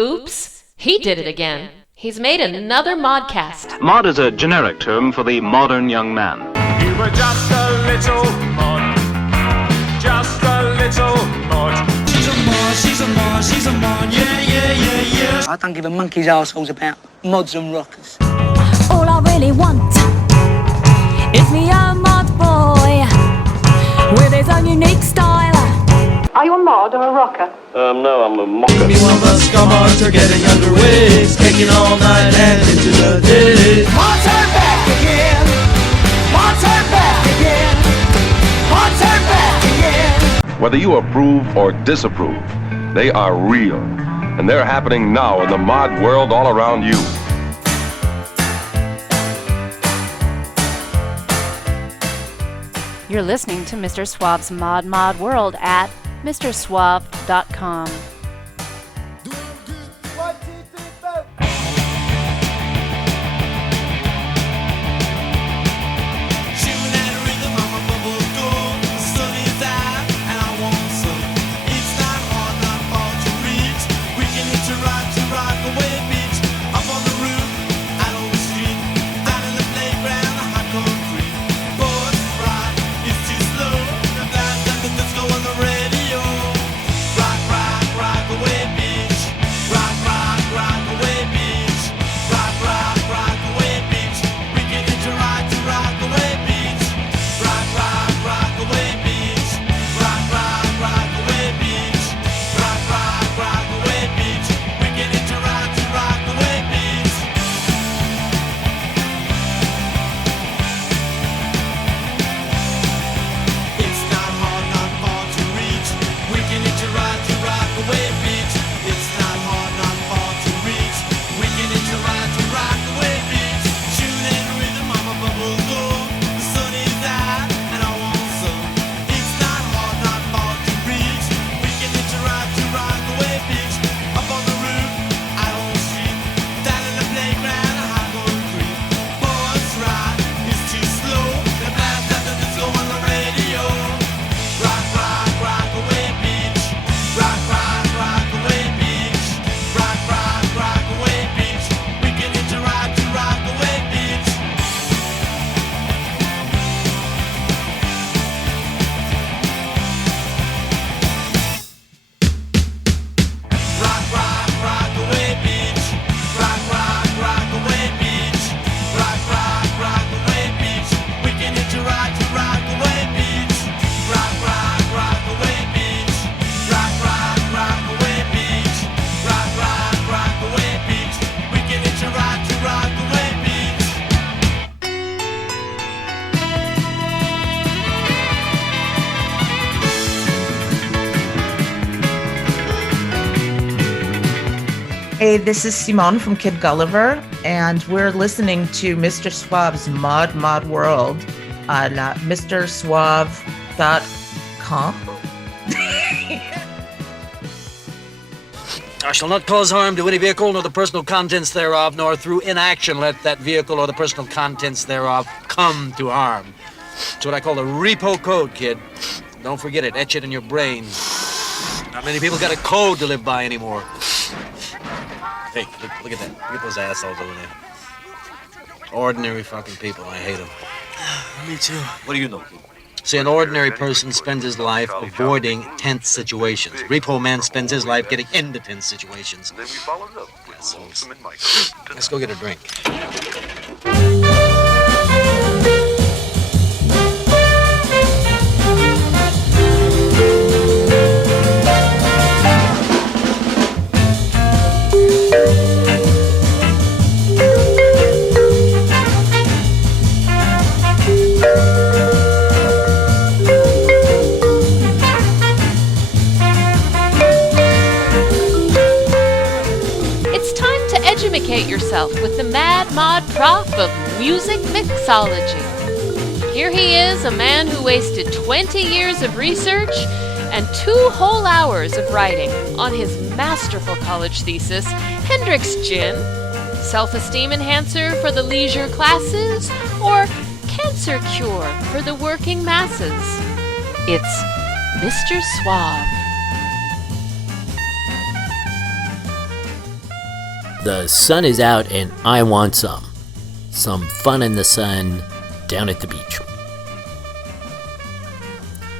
Oops, he did it again. He's made another Modcast. Mod is a generic term for the modern young man. You were just a little mod. Just a little mod. She's a mod, she's a mod, she's a mod, yeah, yeah, yeah, yeah. I don't give a monkey's assholes about mods and rockers. All I really want is me a mod boy with his own unique style. Are you a mod or a rocker? No, I'm a mocker. Me one of us come on to getting underway, taking all night and into the day. Mods are back again. Mods are back again. Mods are back again. Whether you approve or disapprove, they are real, and they're happening now in the mod world all around you. You're listening to Mr. Suave's Mod World at MrSuave.com. Hey, this is Simone from Kid Gulliver, and we're listening to Mr. Suave's Mod World on MrSuave.com. I shall not cause harm to any vehicle nor the personal contents thereof, nor through inaction let that vehicle or the personal contents thereof come to harm. It's what I call the repo code, kid. Don't forget it. Etch it in your brain. Not many people got a code to live by anymore. Hey, look at that. Look at those assholes over there. Ordinary fucking people. I hate them. Me too. What do you know, kid? See, an ordinary person spends his life avoiding tense situations. Repo man spends his life getting into tense situations. Then we followed up with Lonesome and Let's go get a drink. Educate yourself with the Mad Mod Prof of Music Mixology. Here he is, a man who wasted 20 years of research and 2 whole hours of writing on his masterful college thesis, Hendrix Gin, self-esteem enhancer for the leisure classes, or cancer cure for the working masses. It's Mr. Suave. the sun is out and I want some fun in the sun down at the beach.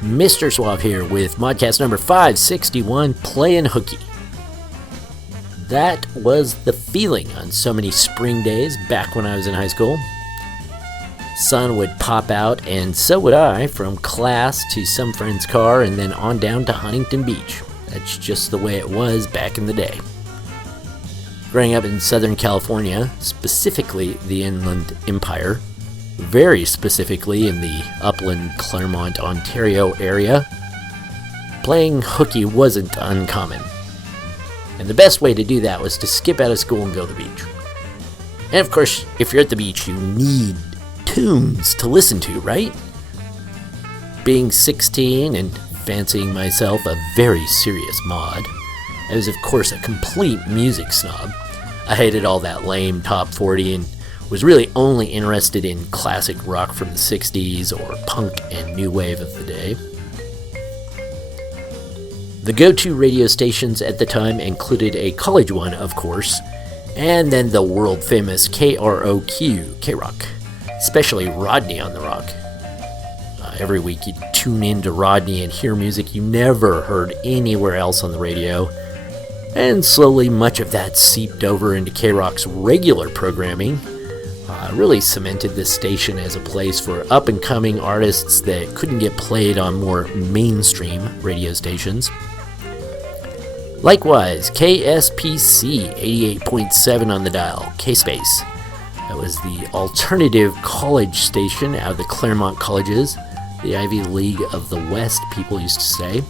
Mr. Suave here with Modcast number 561, playing hooky. That was the feeling on so many spring days back when I was in high school. Sun would pop out, and so would I, from class to some friend's car and then on down to Huntington Beach. That's just the way it was back in the day. Growing up in Southern California, specifically the Inland Empire, very specifically in the Upland, Claremont, Ontario area, playing hooky wasn't uncommon. And the best way to do that was to skip out of school and go to the beach. And of course, if you're at the beach, you need tunes to listen to, right? Being 16 and fancying myself a very serious mod, I was of course a complete music snob. I hated all that lame top 40 and was really only interested in classic rock from the 60s or punk and new wave of the day. The go-to radio stations at the time included a college one, of course, and then the world-famous KROQ, K-Rock, especially Rodney on the Rock. Every week you'd tune in to Rodney and hear music you never heard anywhere else on the radio, and slowly much of that seeped over into K-Rock's regular programming. Really cemented this station as a place for up-and-coming artists that couldn't get played on more mainstream radio stations. Likewise, KSPC 88.7 on the dial, K-Space. That was the alternative college station out of the Claremont colleges, the Ivy League of the West, people used to say.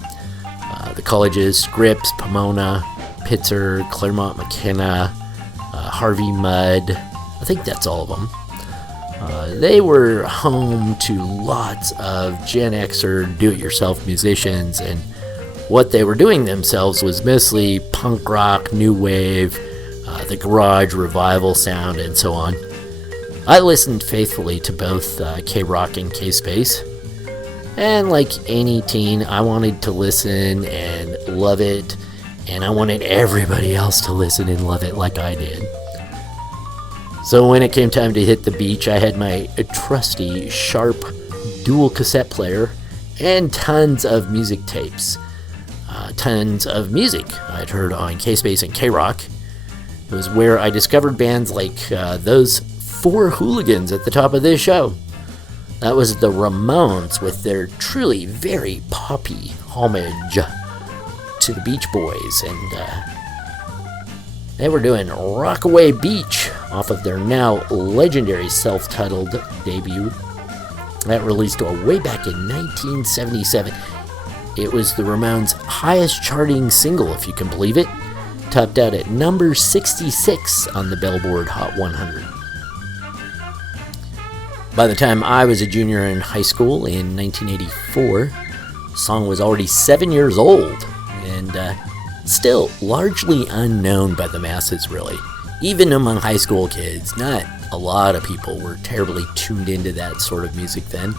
The colleges, Scripps, Pomona, Pitzer, Claremont, McKenna, Harvey Mudd, I think that's all of them. They were home to lots of Gen Xer do-it-yourself musicians, and what they were doing themselves was mostly punk rock, new wave, the garage revival sound, and so on. I listened faithfully to both K-Rock and K-Space, and like any teen, I wanted to listen and love it, and I wanted everybody else to listen and love it like I did. So when it came time to hit the beach, I had my trusty, sharp, dual cassette player and tons of music tapes. Tons of music I'd heard on K-Space and K-Rock. It was where I discovered bands like those four hooligans at the top of this show. That was the Ramones with their truly very poppy homage to the Beach Boys, and they were doing Rockaway Beach off of their now legendary self-titled debut. That released way back in 1977. It was the Ramones' highest charting single, if you can believe it. Topped out at number 66 on the Billboard Hot 100. By the time I was a junior in high school in 1984, the song was already 7 years old, and still largely unknown by the masses, really. Even among high school kids, not a lot of people were terribly tuned into that sort of music then.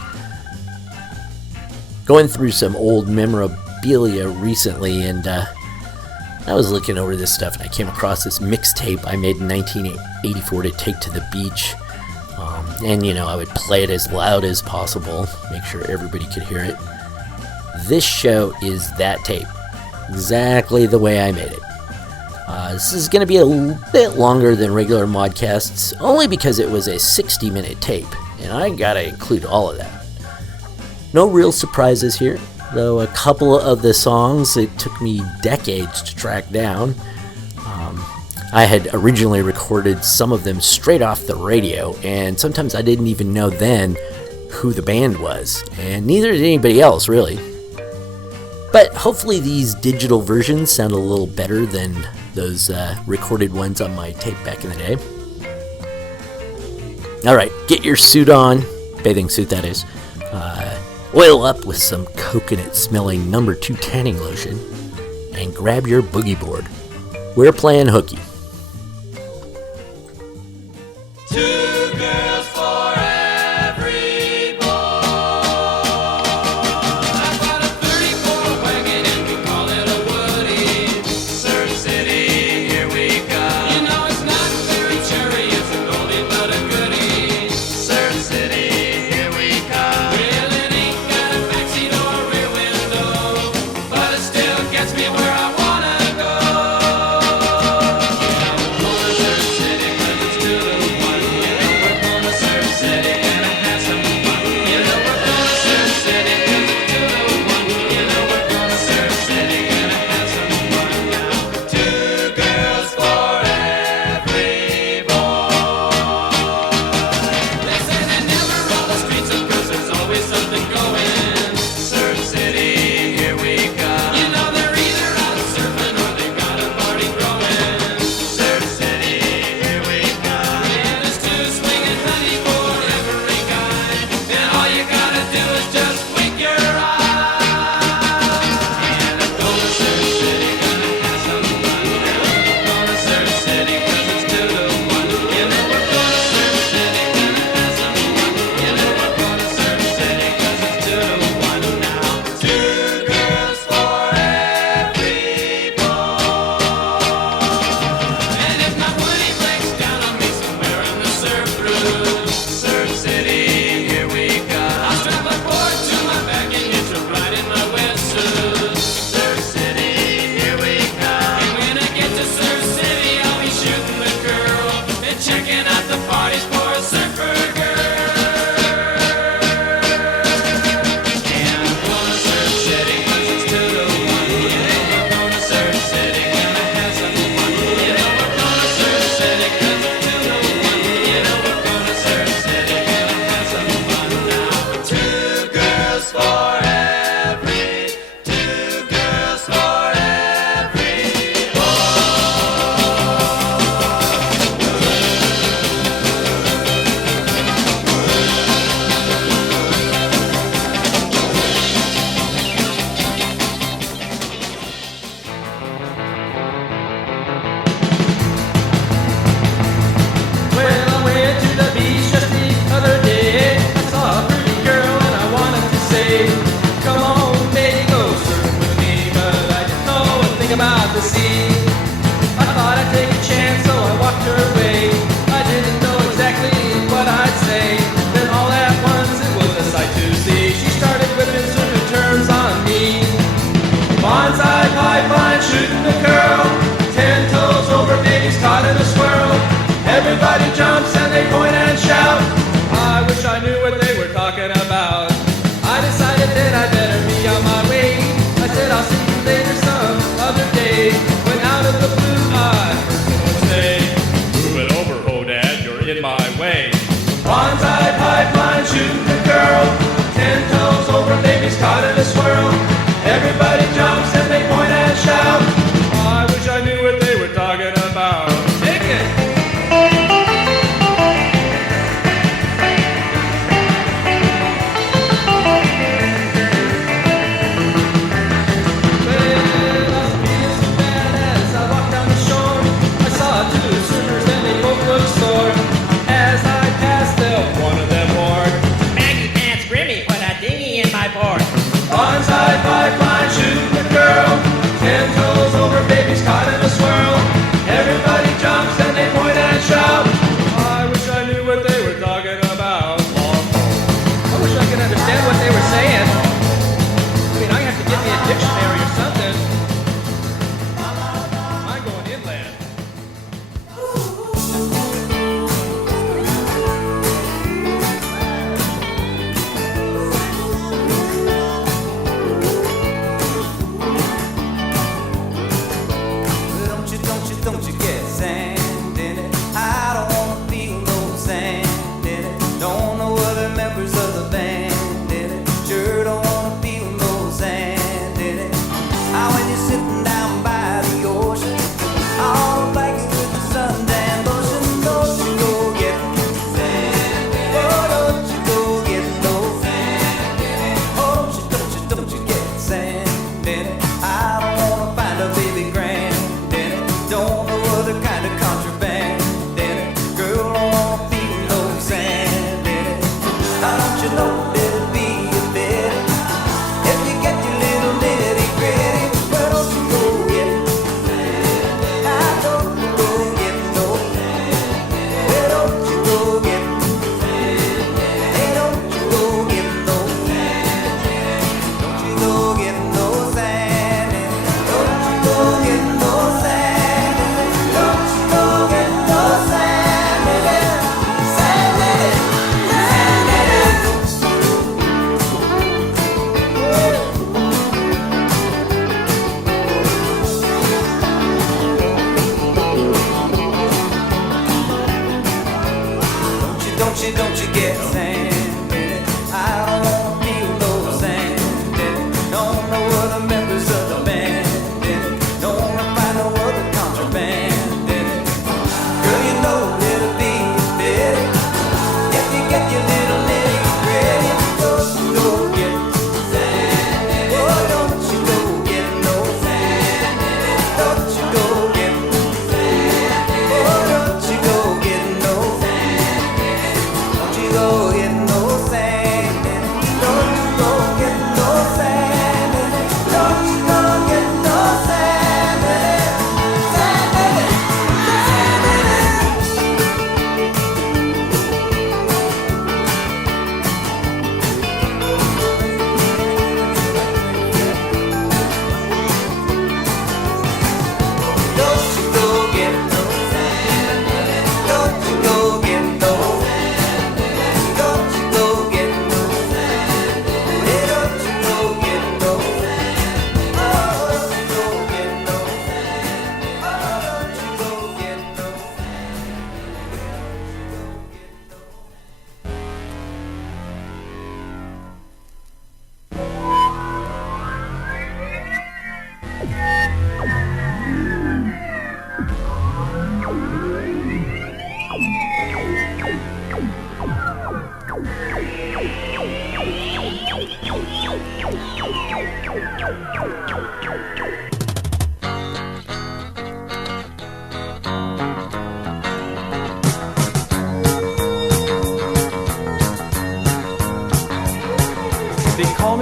Going through some old memorabilia recently, and I was looking over this stuff, and I came across this mixtape I made in 1984 to take to the beach. And, I would play it as loud as possible, make sure everybody could hear it. This show is that tape. Exactly the way I made it. This is going to be a bit longer than regular modcasts, only because it was a 60-minute tape, and I gotta include all of that. No real surprises here, though a couple of the songs it took me decades to track down. I had originally recorded some of them straight off the radio, and sometimes I didn't even know then who the band was, and neither did anybody else, really. But hopefully these digital versions sound a little better than those recorded ones on my tape back in the day. Alright, get your suit on, bathing suit that is. Oil up with some coconut-smelling No. 2 tanning lotion, and grab your boogie board. We're playing hooky. Two girls for every boy. I've got a 34 wagon and we call it a Woody. Surf City, here we come. You know it's not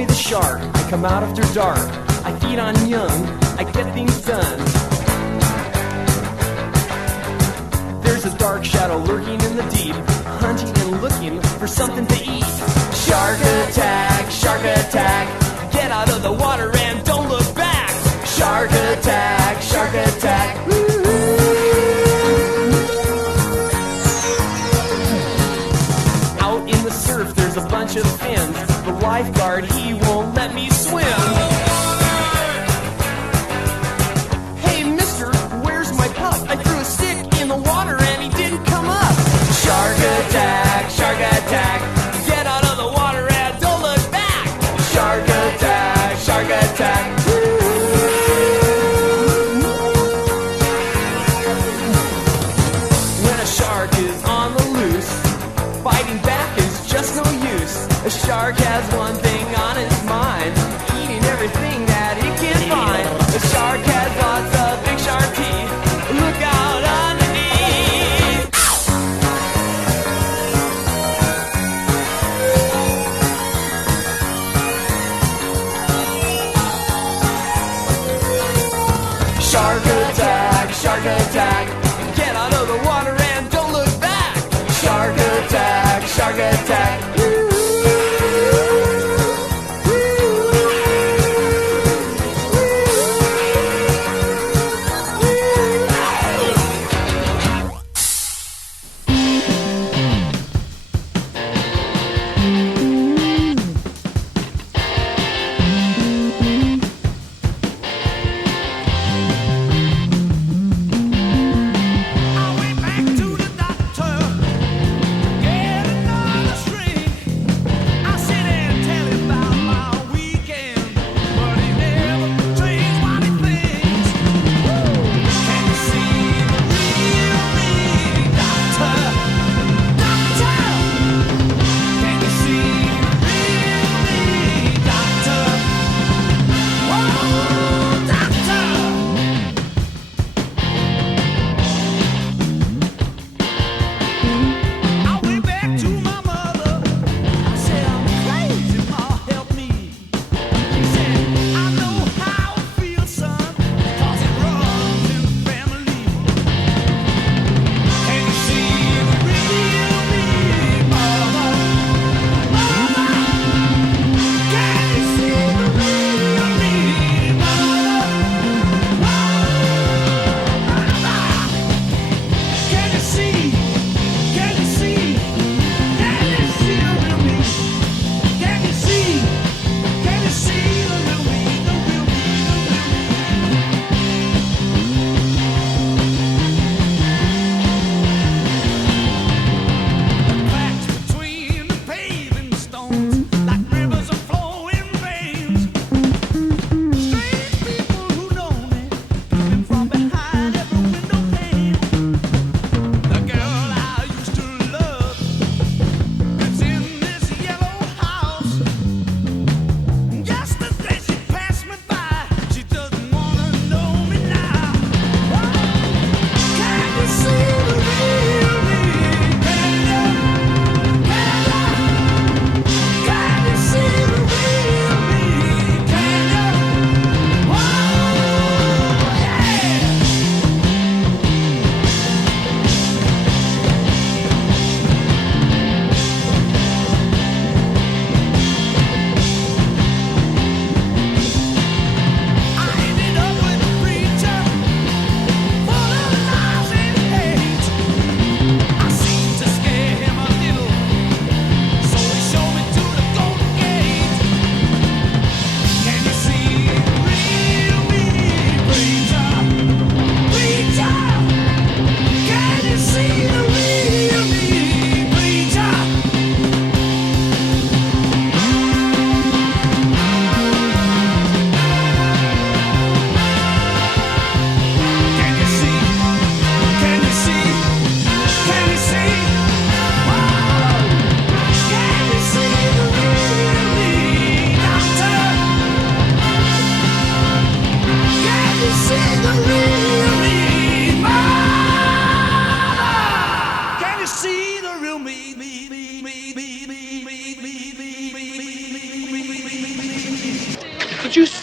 the shark. I come out after dark. I feed on young. I get things done. There's a dark shadow lurking in the deep, hunting and looking for something to eat. Shark attack, shark attack. Get out of the water and don't look back. Shark attack, shark attack. Out in the surf there's a bunch of fins. The lifeguard, he won't let me swim. Hey mister, where's my pup? I threw a stick in the water and he didn't come up. Shark attack, shark attack. Get out of the water and don't look back. Shark attack, shark attack. When a shark is on the loose, fighting back is just no use. A shark has one thing on his mind, eating everything that he can find. The shark has lots of big shark teeth. Look out underneath. Shark attack, shark attack. Get out of the water and don't look back. Shark attack, shark attack.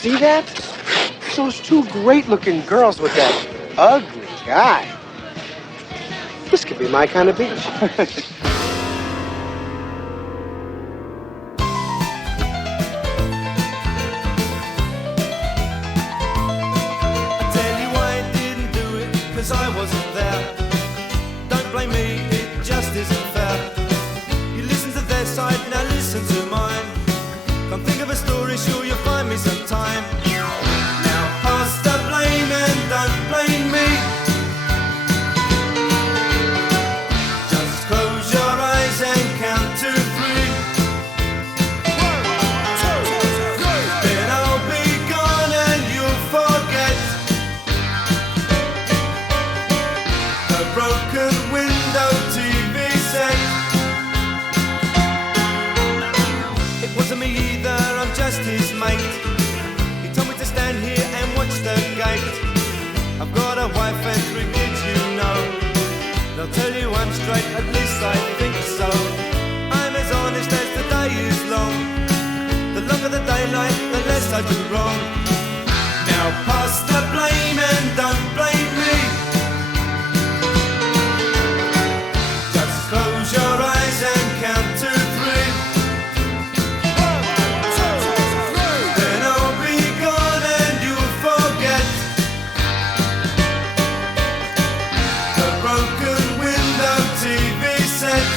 see that? Those two great-looking girls with that ugly guy. This could be my kind of beach. I wasn't there. Don't blame me, it just isn't fair. You listen to their side, now listen to mine. Come think of a story, sure you'll find me sometime. Now pass the blame and don't blame me. Just close your eyes and count to 3. 1, 2, 3. Then I'll be gone and you'll forget broken window TV set. It wasn't me either, I'm just his mate. He told me to stand here and watch the gate. I've got a wife and 3 kids, you know. They'll tell you I'm straight, at least I think so. I'm as honest as the day is long. The longer the daylight, the less I do wrong. Now pass the blame and don't blame me. Close your eyes and count to 3. 1, 2, 3. Then I'll be gone and you'll forget the broken window TV set.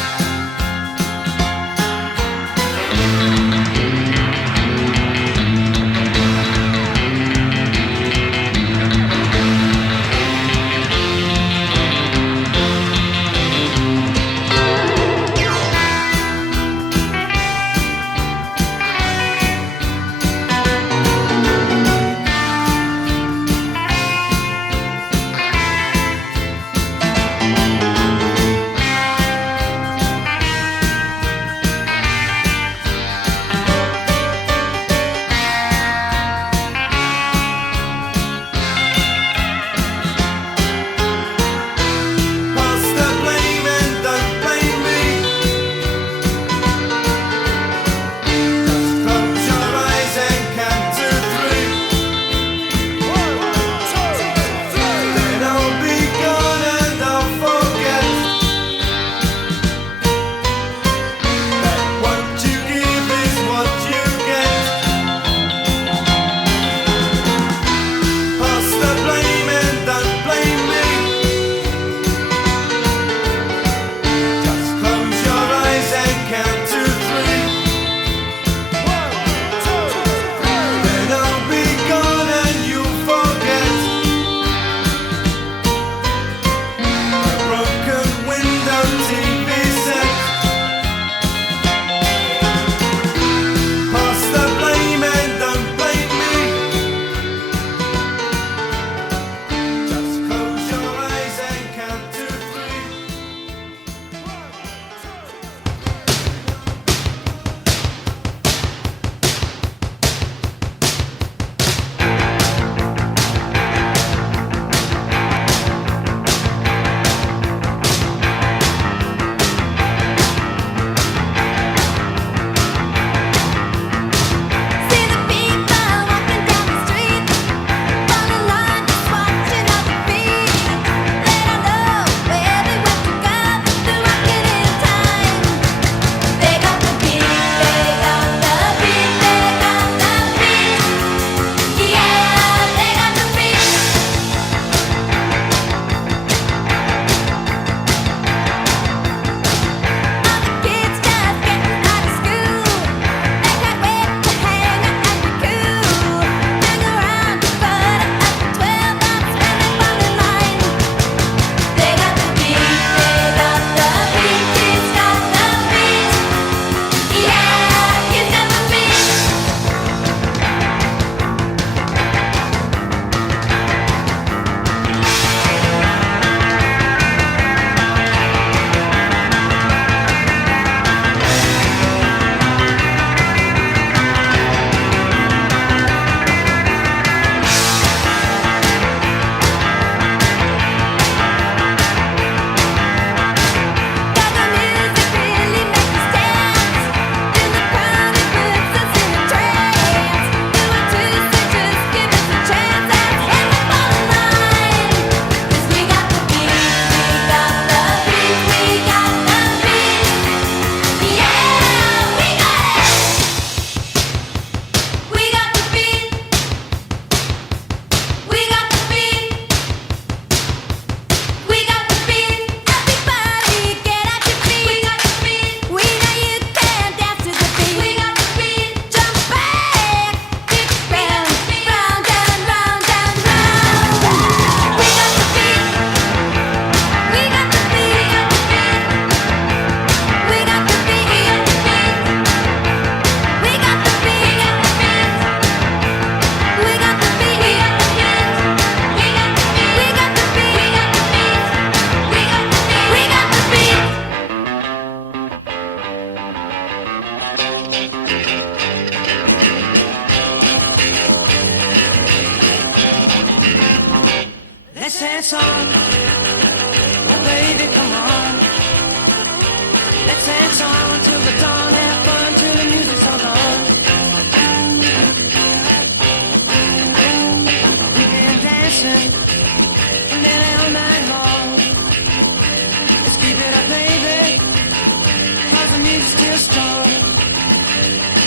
the music's still strong.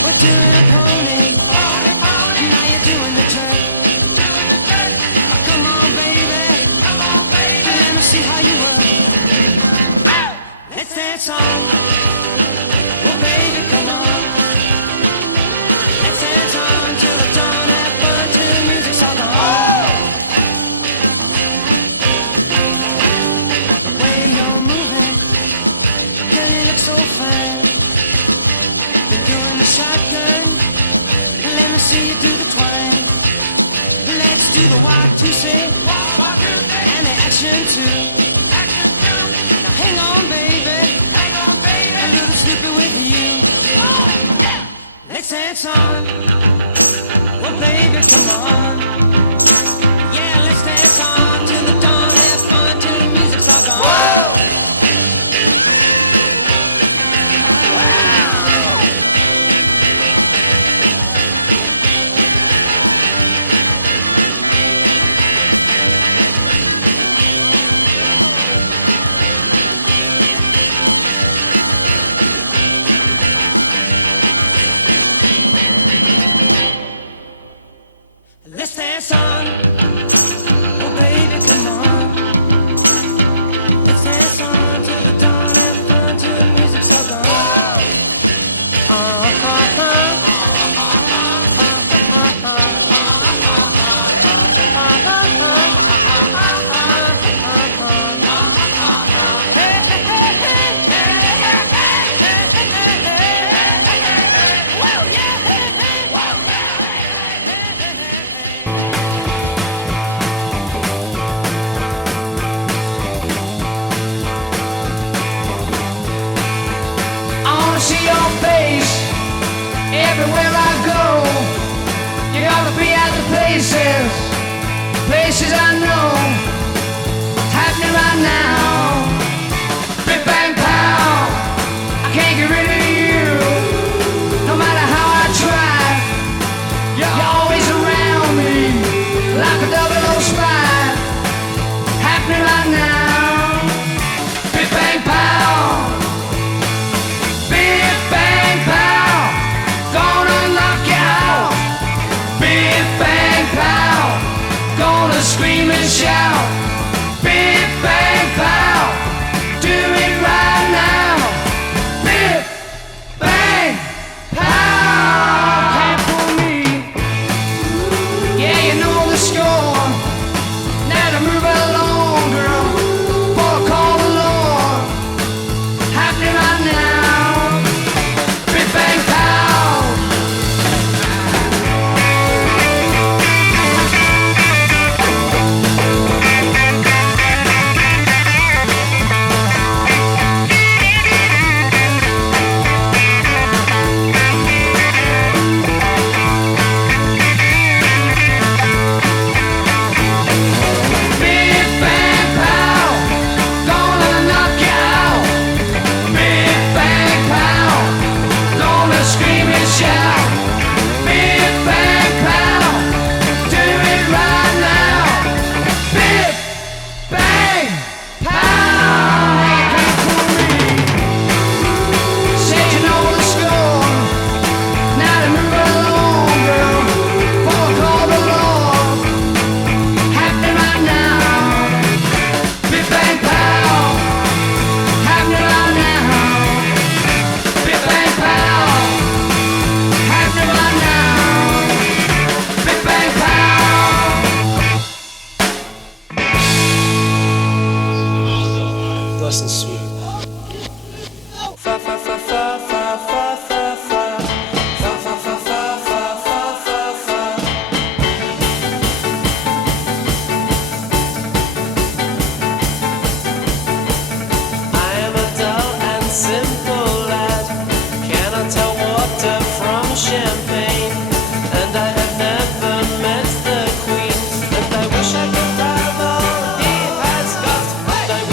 We're doing a pony. Now you're doing the jerk. Oh, come on, baby. Let me see how you work. Let's dance on. Oh, baby, come on. Let's dance on till the dawn. Have fun till the music's all gone. The way you're moving, girl, you look so fine. Been doing the shotgun. Let me see you do the twine. Let's do the Y2C and the action too. Now hang on, baby. A little stupid with you. Let's dance on. Well, baby, come on. Yeah, let's dance on till the dawn. Have fun till the music's all gone. Whoa! Let's dance on. Oh, baby, come on. Let's dance on till the dawn. Have fun till the music's all gone. See your face everywhere I go. You gotta be at the places I know. Happening right now. Big bang pow. I can't get rid of you. No matter how I try, you're always around me like a double O spy. Happening right now. Big bang pow. Bang pow, gonna knock you out. Big bang pow, gonna scream and shout. Big bang pow, do it right now. Big bang pow, can't fool me. Yeah, you know the score. Now to move along, girl, before I call the Lord. Happening right now. Bang pow!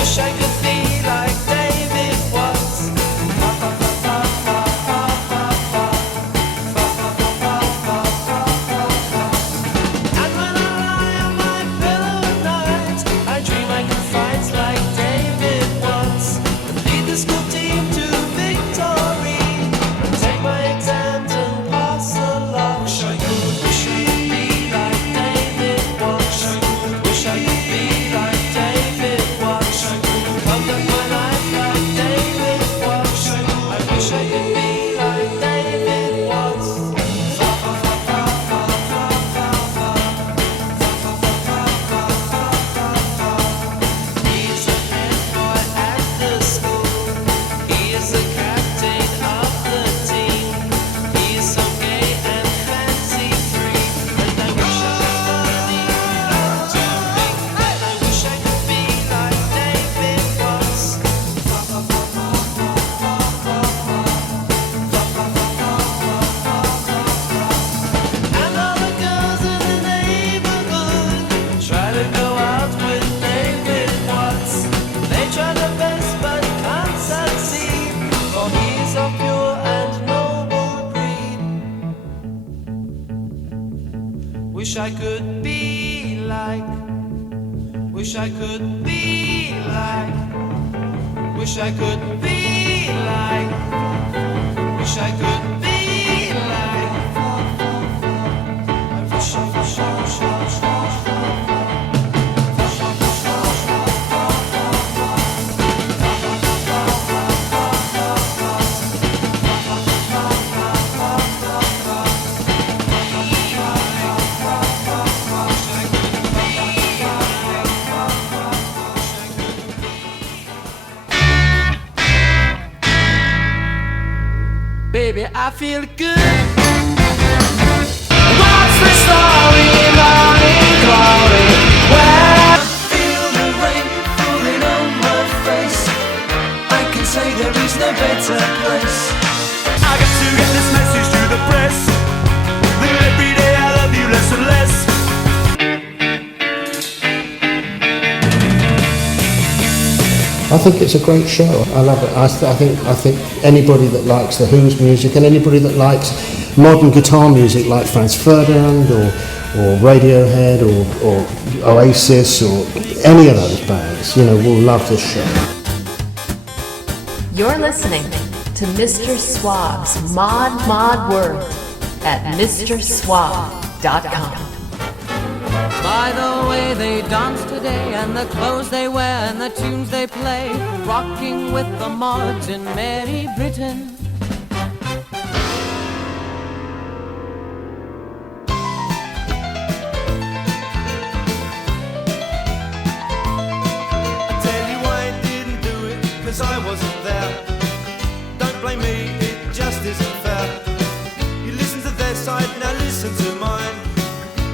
wish I could be like when I'm like David Watts. I wish I could be like David Watts. He's a head boy at the school. He is the captain of the team. He is so gay and fancy free. And I wish I had the money to make. And I wish I could be like David Watts. And all the girls in the neighborhood try to go out with David Watts. They try their best but can't succeed, for he's of pure and noble breed. Wish I could be like, wish I could be like, wish I could be like, wish I could be like. I wish I, wish I, wish I, wish I, wish I. Baby, I feel good. What's the story, morning glory? Well, I feel the rain falling on my face. I can say there is no better place. I got to get this message to the press. That every day I love you less and less. I think it's a great show. I love it. I think anybody that likes the Who's music and anybody that likes modern guitar music like Franz Ferdinand or Radiohead or Oasis or any of those bands, will love this show. You're listening to Mr. Suave's Mod World at MrSuave.com. By the way they dance today, and the clothes they wear, and the tunes they play, rocking with the mods in Merry Britain. I tell you I didn't do it, 'cause I wasn't there. Don't blame me, it just isn't fair. You listen to their side, now listen to mine.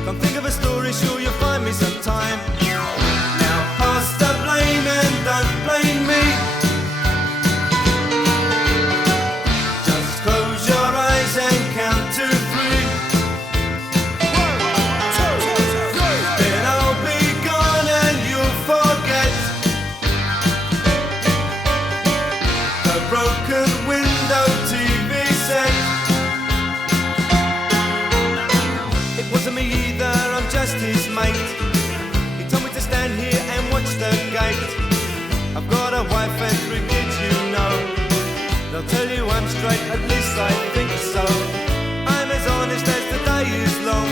Come think of a story, sure you'll find me sometime. Now pass the blame and don't blame me. Just close your eyes and count to 3. 1, 2, 3. Then I'll be gone and you'll forget the broken window TV set. It wasn't me either, I'm just his mate. He told me to stand here and watch the gate. I've got a wife and 3 kids, They'll tell you I'm straight, at least I think so. I'm as honest as the day is long.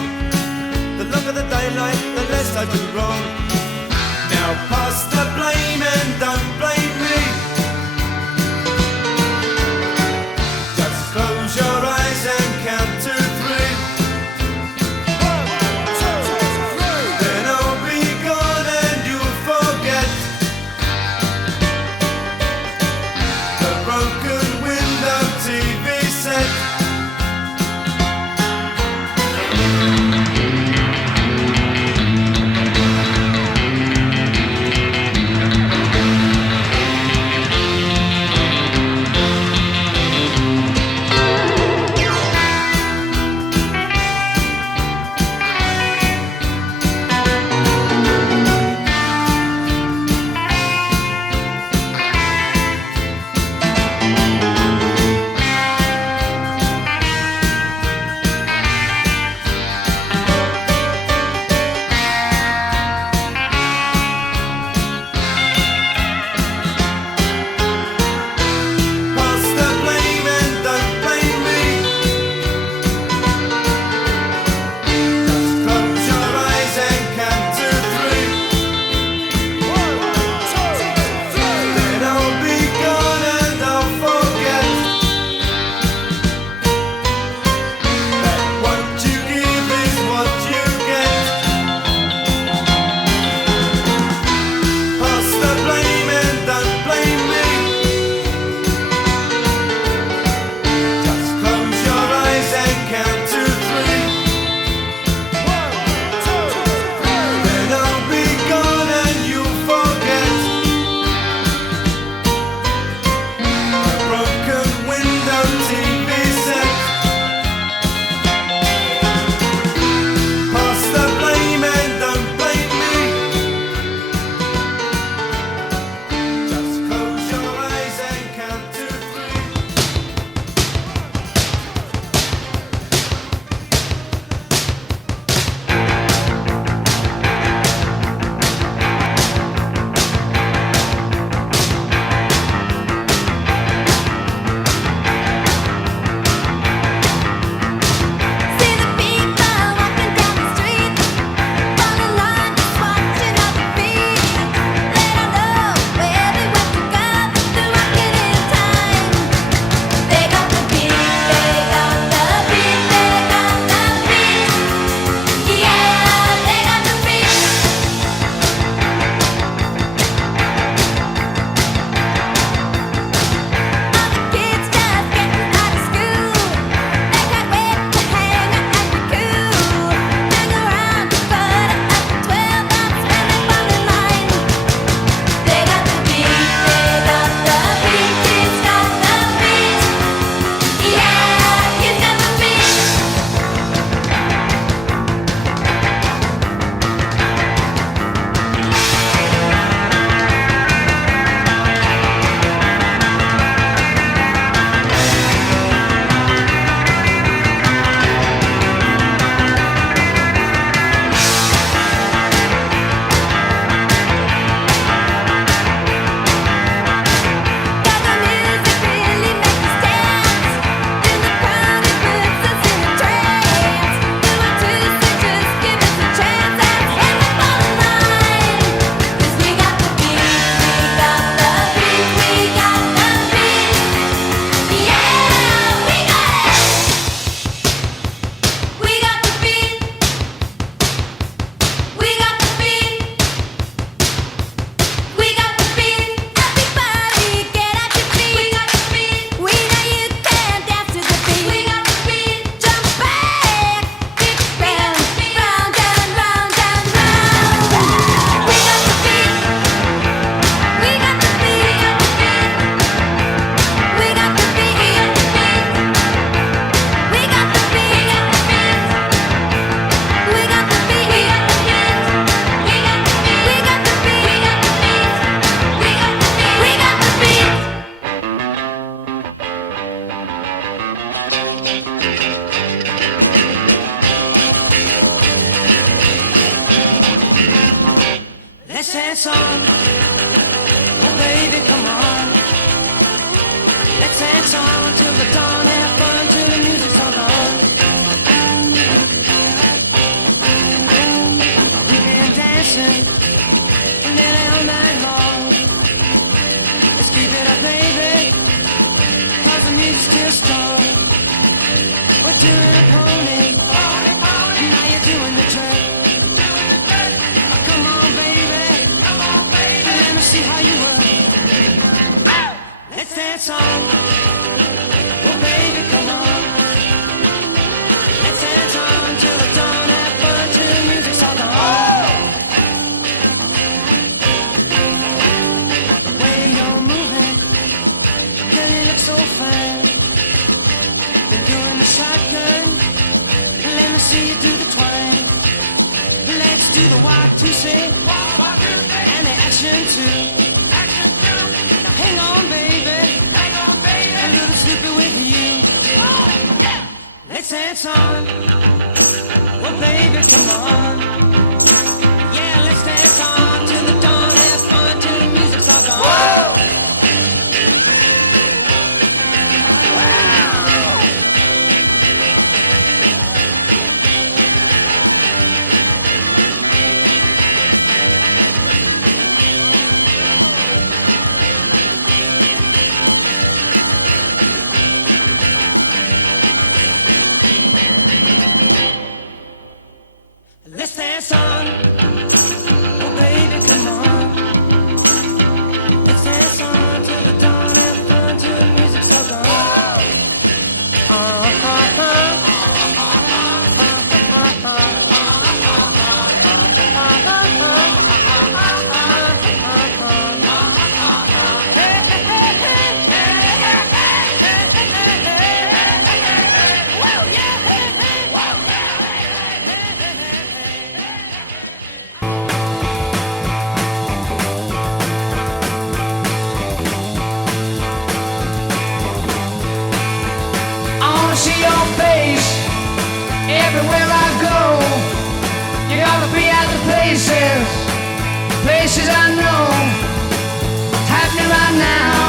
The longer the daylight, the less I do wrong. Now pass the blame and don't blame me. Just close your eyes and count to 3. Then I'll be gone and you'll forget the broken window TV set. on till the dawn, have fun till the music's all gone. We've been dancing and then all night long. Let's keep it up, baby, 'cause the music's still strong. We're doing a pony, now you're doing the trick. Oh, come on, baby, let me see how you work. Let's dance on, oh baby, come on. Let's dance on till the dawn, have fun till the music's all gone. The way you're moving, girl, you look so fine. Been doing the shotgun, let me see you do the twine. Let's do the Y2C and the action too. Now hang on, baby, a little sleepy with you. Let's dance on, oh baby, come on. Yeah, let's dance on till the dawn, have fun till the music's all gone. Let's dance on, oh baby, come on. Let's dance on till the dawn, have fun till the music's all gone. See your face everywhere I go. You gotta be at the places I know. It's happening right now.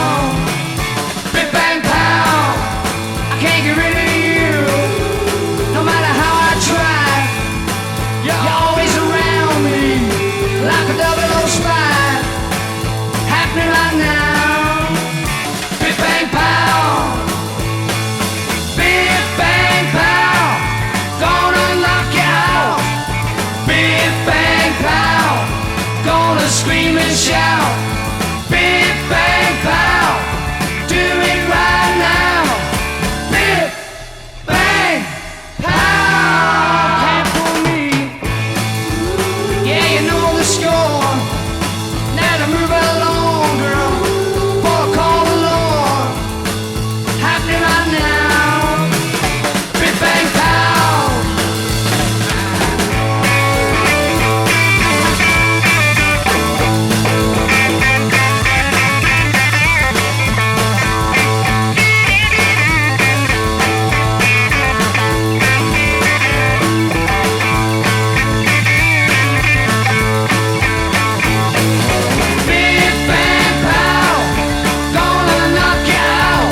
Big bang pow, I can't get rid of you. No matter how I try, you're always around me like a 00 spy. Happening right now. Big bang pow. Bang pow, gonna knock you out. Big bang pow, gonna scream and shout. Big bang pow, do it right now. Big bang pow, can't fool me. Yeah, you know the score. Now to move along, girl, for a call the Lord. Happening right now. Bang pow. Big bang pow, gonna knock you out.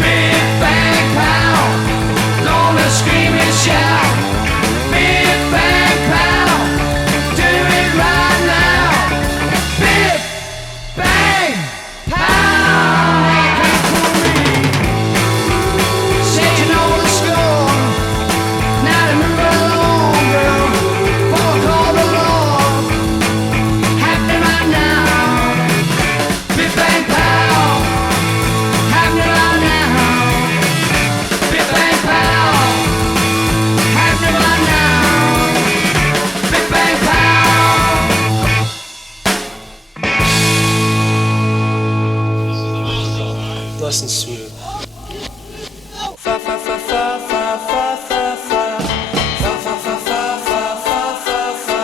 Big bang pow, gonna scream and shout. Big bang pow, do it right now. Big bang pow, you can't fool me. Said you know the score. Now to move along, girl, for a call the Lord. Happening right now. Big bang pow, happening right now. Big bang pow, happening right now. Big bang pow. Nice and smooth. Fa fa fa fa fa fa fa fa. Fa fa fa fa fa fa fa fa.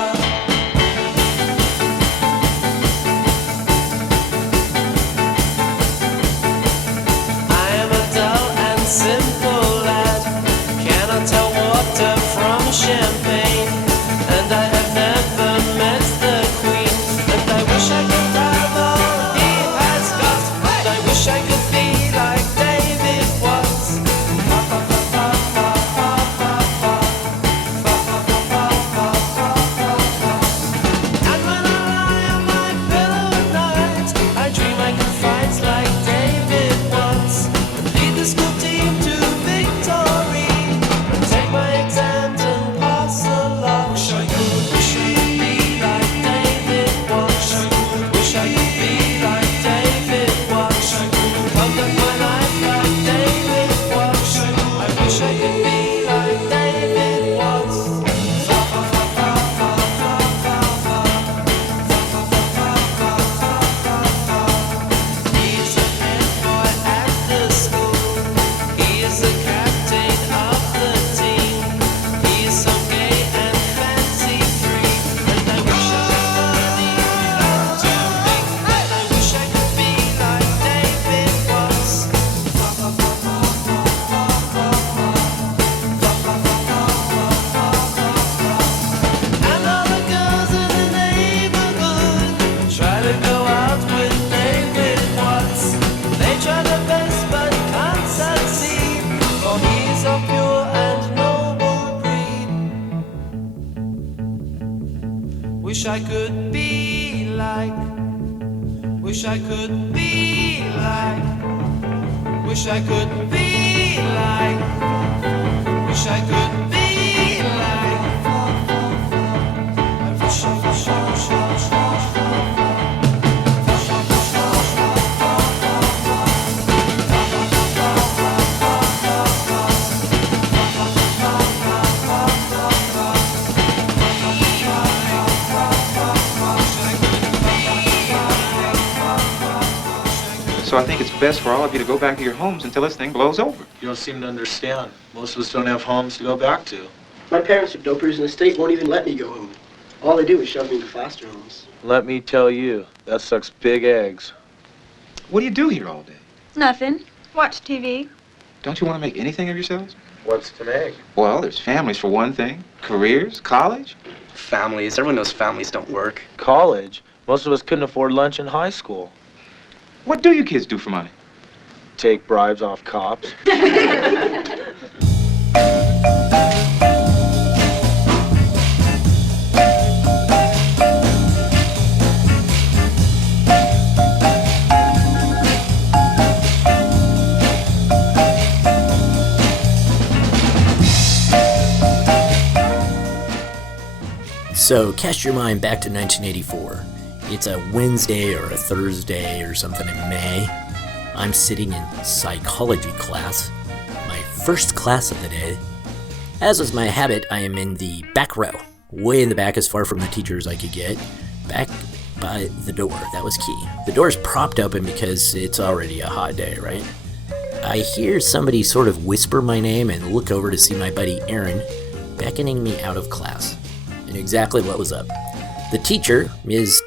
I am a dull and simple lad, cannot tell water from champagne, and I have never met the Queen, and I wish I could have all he has got, and I wish I could be like that. I could be like, wish I could be like, wish I could be like, wish I could be like, I wish I So I think it's best for all of you to go back to your homes until this thing blows over. You don't seem to understand. Most of us don't have homes to go back to. My parents are dopers and the state won't even let me go home. All they do is shove me into foster homes. Let me tell you, that sucks big eggs. What do you do here all day? Nothing. Watch TV. Don't you want to make anything of yourselves? What's to make? Well, there's families for one thing. Careers, college. Families. Everyone knows families don't work. College? Most of us couldn't afford lunch in high school. What do you kids do for money? Take bribes off cops. So cast your mind back to 1984. It's a Wednesday or a Thursday or something in May. I'm sitting in psychology class, my first class of the day. As was my habit, I am in the back row, way in the back, as far from the teacher as I could get, back by the door. That was key. The door's propped open because it's already a hot day, right? I hear somebody sort of whisper my name and look over to see my buddy Aaron beckoning me out of class. And exactly what was up. The teacher, Ms.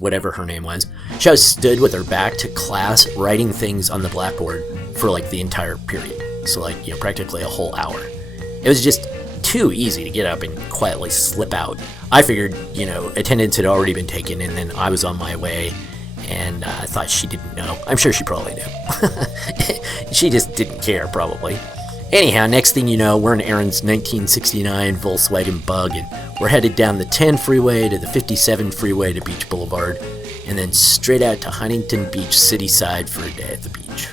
whatever her name was, she was stood with her back to class writing things on the blackboard for like the entire period. So practically a whole hour. It was just too easy to get up and quietly slip out. I figured, attendance had already been taken and then I was on my way, and I thought she didn't know. I'm sure she probably knew. She just didn't care, probably. Anyhow, next thing you know, we're in Aaron's 1969 Volkswagen Bug, and we're headed down the 10 freeway to the 57 freeway to Beach Boulevard, and then straight out to Huntington Beach City Side for a day at the beach.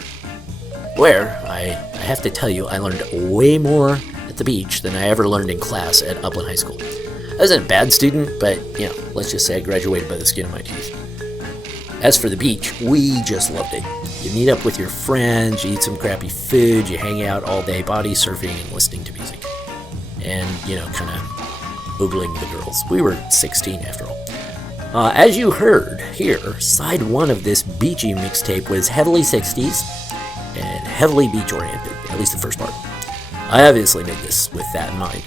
Where, I have to tell you, I learned way more at the beach than I ever learned in class at Upland High School. I wasn't a bad student, but, let's just say I graduated by the skin of my teeth. As for the beach, we just loved it. You meet up with your friends, you eat some crappy food, you hang out all day body surfing and listening to music. And, kind of oogling the girls. We were 16 after all. As you heard here, side one of this beachy mixtape was heavily 60s and heavily beach-oriented, at least the first part. I obviously made this with that in mind.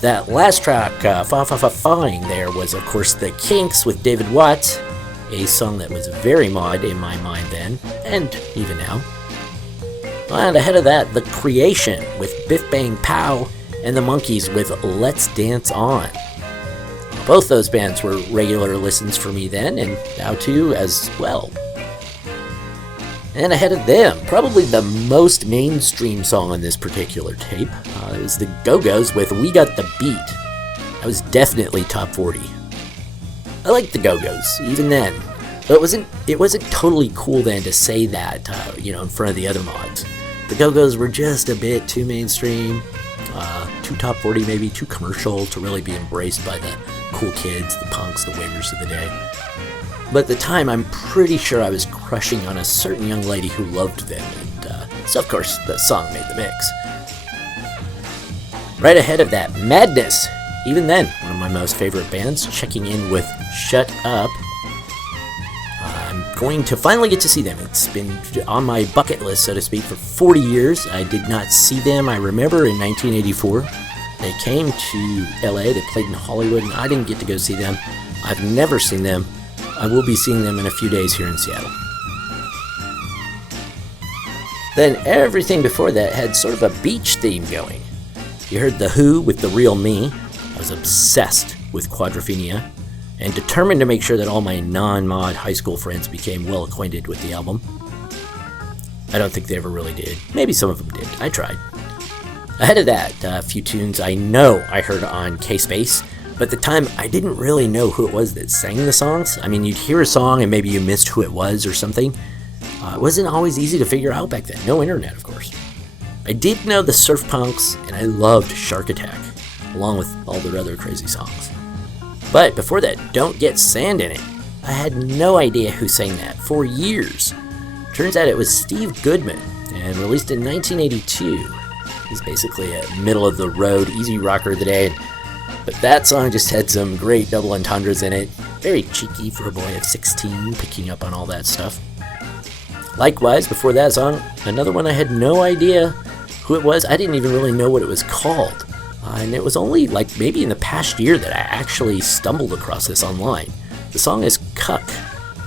That last track, Fine there, was of course The Kinks with David Watts, a song that was very mod in my mind then, and even now. And ahead of that, The Creation with Biff Bang Pow, and the Monkees with Let's Dance On. Both those bands were regular listens for me then, and now too as well. And ahead of them, probably the most mainstream song on this particular tape, it was the Go-Go's with We Got the Beat. That was definitely top 40. I liked the Go-Go's, even then. But it wasn't totally cool then to say that, in front of the other mods. The Go-Go's were just a bit too mainstream, too top 40 maybe, too commercial to really be embraced by the cool kids, the punks, the wavers of the day. But at the time, I'm pretty sure I was crushing on a certain young lady who loved them, and so of course the song made the mix. Right ahead of that, Madness. Even then, one of my most favorite bands, checking in with Shut Up. I'm going to finally get to see them. It's been on my bucket list, so to speak, for 40 years. I did not see them, I remember, in 1984. They came to LA, they played in Hollywood, and I didn't get to go see them. I've never seen them. I will be seeing them in a few days here in Seattle. Then everything before that had sort of a beach theme going. You heard The Who with The Real Me. I was obsessed with Quadrophenia and determined to make sure that all my non-mod high school friends became well acquainted with the album. I don't think they ever really did. Maybe some of them did. I tried. Ahead of that, a few tunes I know I heard on K-Space. But at the time, I didn't really know who it was that sang the songs. I mean, you'd hear a song and maybe you missed who it was or something. It wasn't always easy to figure out back then. No internet, of course. I did know the Surf Punks, and I loved Shark Attack, along with all their other crazy songs. But before that, Don't Get Sand in It. I had no idea who sang that for years. Turns out it was Steve Goodman, and released in 1982. He's basically a middle-of-the-road, easy rocker of the day. But that song just had some great double entendres in it. Very cheeky for a boy of 16, picking up on all that stuff. Likewise, before that song, another one I had no idea who it was. I didn't even really know what it was called. And it was only like maybe in the past year that I actually stumbled across this online. The song is Cuck,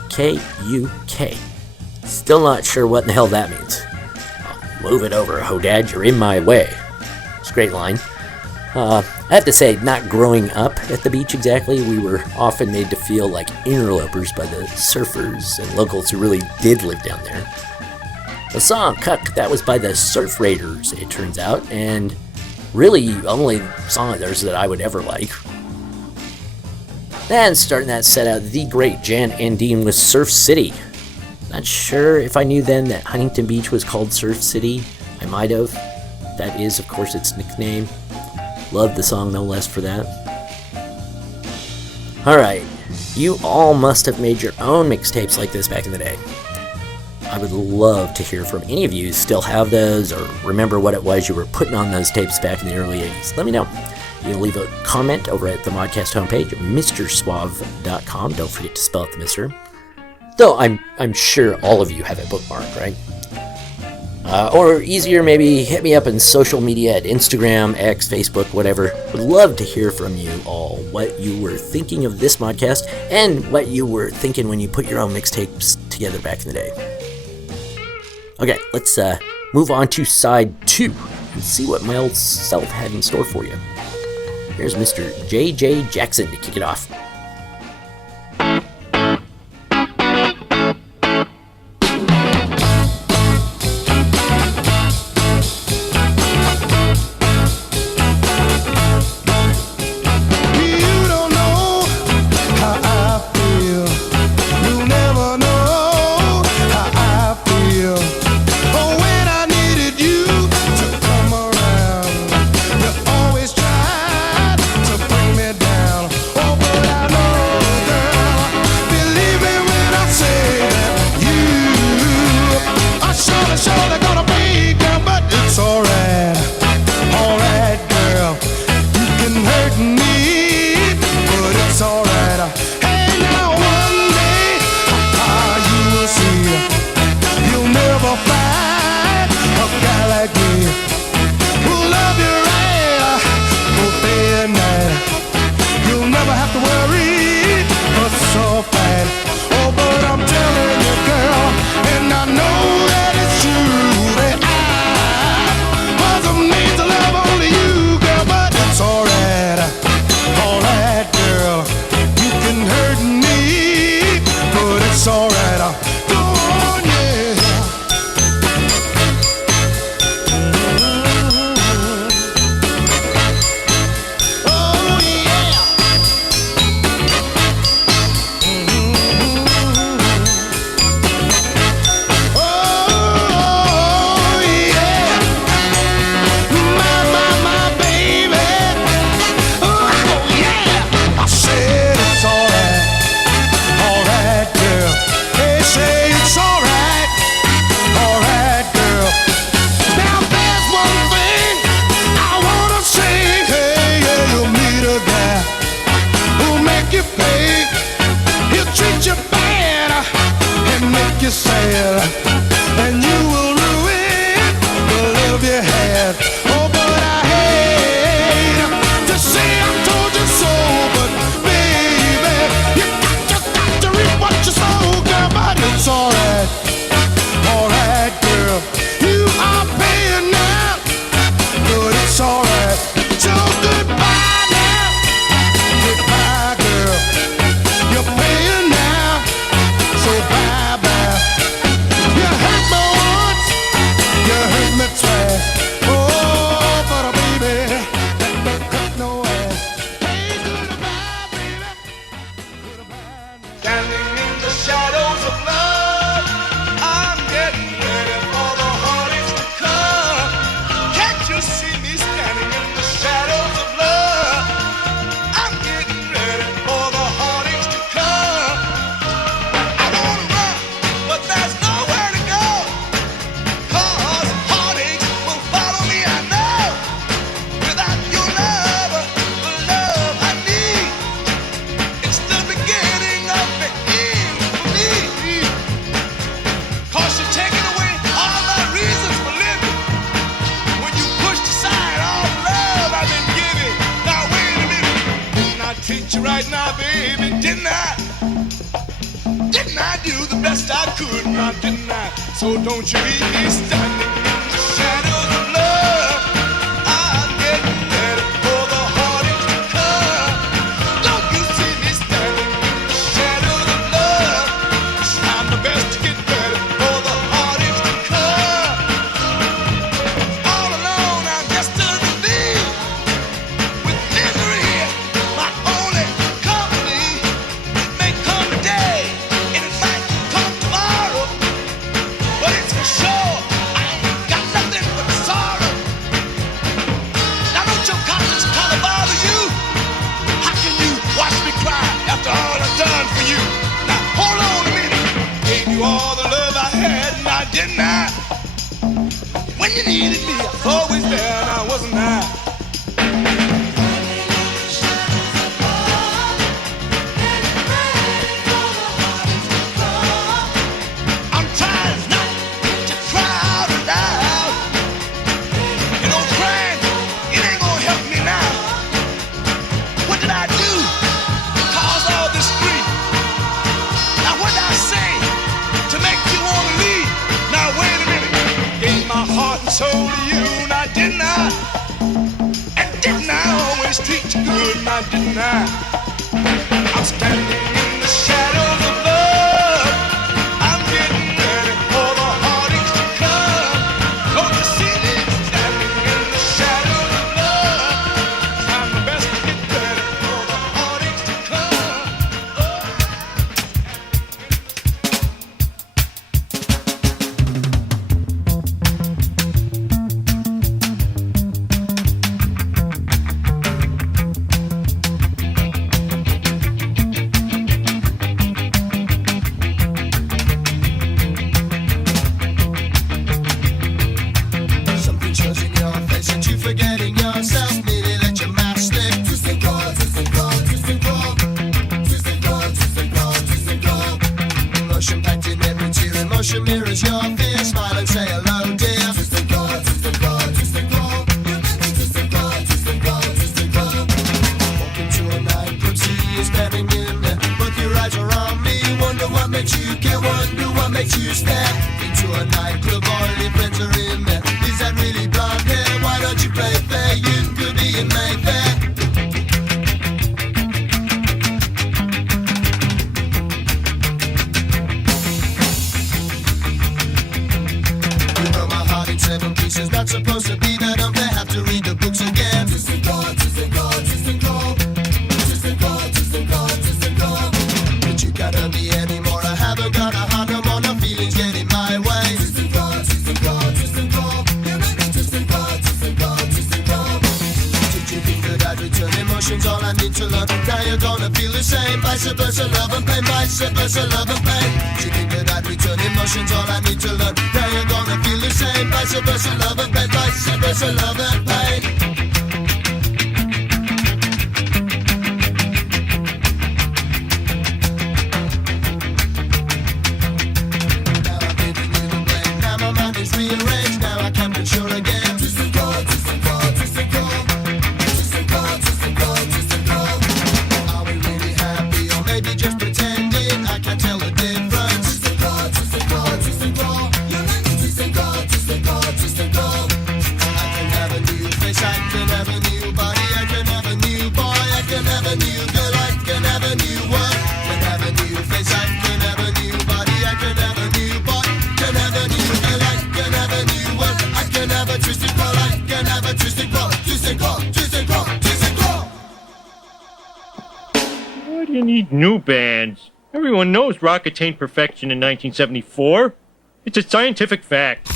K-U-K. Still not sure what in the hell that means. Move it over, ho dad, you're in my way. It's a great line. I have to say, not growing up at the beach exactly, we were often made to feel like interlopers by the surfers and locals who really did live down there. The song, Cuck, that was by the Surf Raiders, it turns out, and really only song of theirs that I would ever like. And starting that set out, the great Jan Andine with Surf City. Not sure if I knew then that Huntington Beach was called Surf City. I might have. That is, of course, its nickname. Love the song no less for that. Alright, you all must have made your own mixtapes like this back in the day. I would love to hear from any of you who still have those or remember what it was you were putting on those tapes back in the early 80s. Let me know. You can leave a comment over at the Modcast homepage at MrSuave.com. Don't forget to spell out the Mr. Though I'm sure all of you have it bookmarked, right? Or easier, maybe hit me up on social media at Instagram, X, Facebook, whatever. Would love to hear from you all what you were thinking of this Modcast and what you were thinking when you put your own mixtapes together back in the day. Okay, let's move on to side 2 and see what my old self had in store for you. Here's Mr. J.J. Jackson to kick it off. Yeah. right now, baby, didn't I? Didn't I do the best I could? Now, didn't I? So don't you leave me standing in the shadows of love. I'm getting ready for the heartaches to come. Don't you see me standing in the shadows of love? Trying my best to get ready for the heartaches to come. All alone, I'm destined to be with misery, my only company. It may come today, and it might come tomorrow, but it's for sure I ain't got nothing but sorrow. Now don't your conscience kinda bother you? How can you watch me cry after all I've done for you? Now hold on a minute. Gave you all the love I had, now didn't I? When you needed me, I was always there, now wasn't I? I'm trying not to cry out loud. You know, crying, it ain't gonna help me now. What did I do to cause all this grief? Now what did I say to make you wanna leave? Now wait a minute. Gave my heart and soul to you, now didn't I? And didn't I always treat you good, now didn't I? I'm standing in the shadows of love. I'm getting ready for the heartaches to come. Don't you see me standing in the shadows of love? Trying my best to get ready for the heartaches to come. Something shows in your face that you're forgetting yourself. Maybe let your mask slip. Twist and go, twist and go, twist and go. Twist and go, twist and go, twist and go. Emotion packed in every tear. Emotion mirrors your fear. Smile and say hello, dear. Twist and go, twist and go, twist and go. Twist and go, twist and go, twist and go. Walk into a night, could see you staring in there. Both your eyes are on me. Wonder what makes you care. Wonder what makes you stare into a nightclub. All your friends are in there. Is that really blonde hair? Why don't you play fair? You could be in Mayfair. You know my heart in 7 pieces. Not supposed to be that unfair. Have to read the books again. Twist and go, twist and go, twist and go. Twist and go, twist and go, twist and go. But you can't hurt me anymore. I haven't got a heart no more. No feelings get in my way. Twist and go, twist and go, twist and go. Twist and go, twist and go, twist and go. Did you think that I'd return emotions? All I need to learn. Now you're gonna feel the same. Vice versa, love and pain. Vice versa, love and pain. Did you think that I'd return emotions? All I need to learn. Now you're gonna feel the same. Vice versa, love and pain. Vice versa, love and pain. Now I'm giving you the blame. Now my mind is rearranged. Now I can't be sure again. Twist and go, twist and go, twist and go. Twist and go, twist and go, twist and go. Are we really happy or maybe just pretending? I can't tell the difference. Twist and go, twist and go, twist and go. Twist and go, twist and go, twist and go. I can have a new face, I can have a new body, I can have a new boy, I can have a new girl, I can have a new world. Can have a new face, I can have a new body, I can have a new boy, can have a new girl, I can have a new world. I can have a twisted call, I can have a twisted call, twist and go, twist and go, twist and go. Why do you need new bands? Everyone knows rock attained perfection in 1974. It's a scientific fact.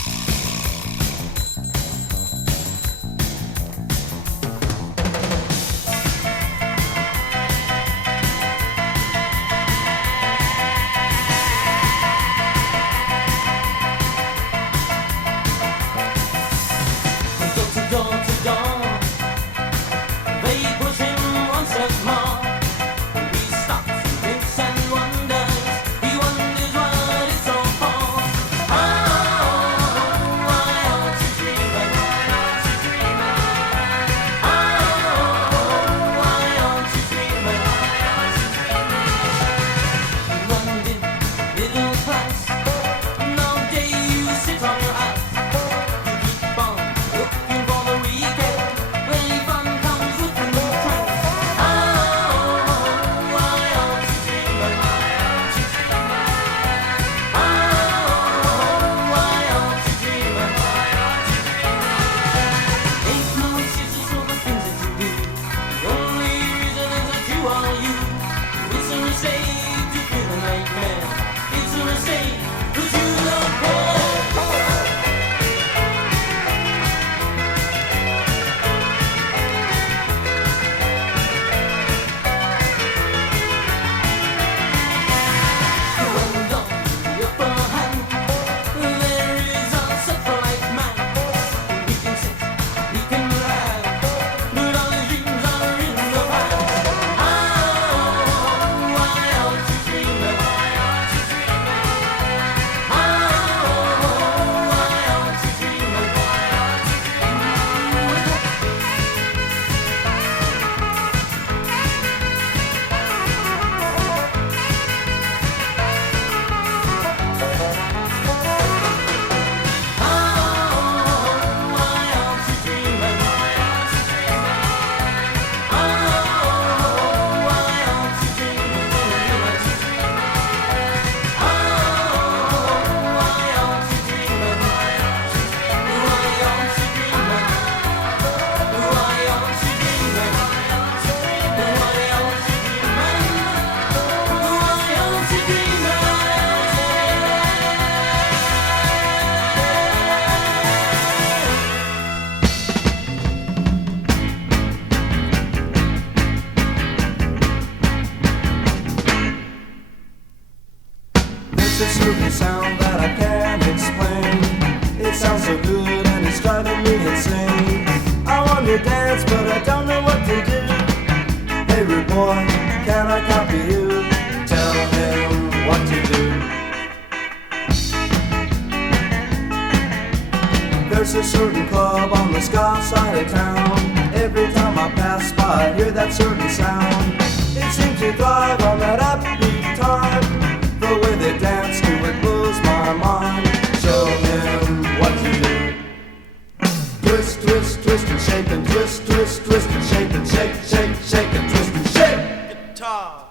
He wonders what it's all for. Oh, do? Hey rude boy, can I copy you? Tell him what to do. There's a certain club on the Scotch side of town. Every time I pass by, I hear that certain sound. It seems to thrive on that upbeat time. The way they dance to it blows my mind. Show him what to do. Twist, twist, twist and shake and twist, twist, twist and shake and shake, shake, shake and twist and shake. Guitar.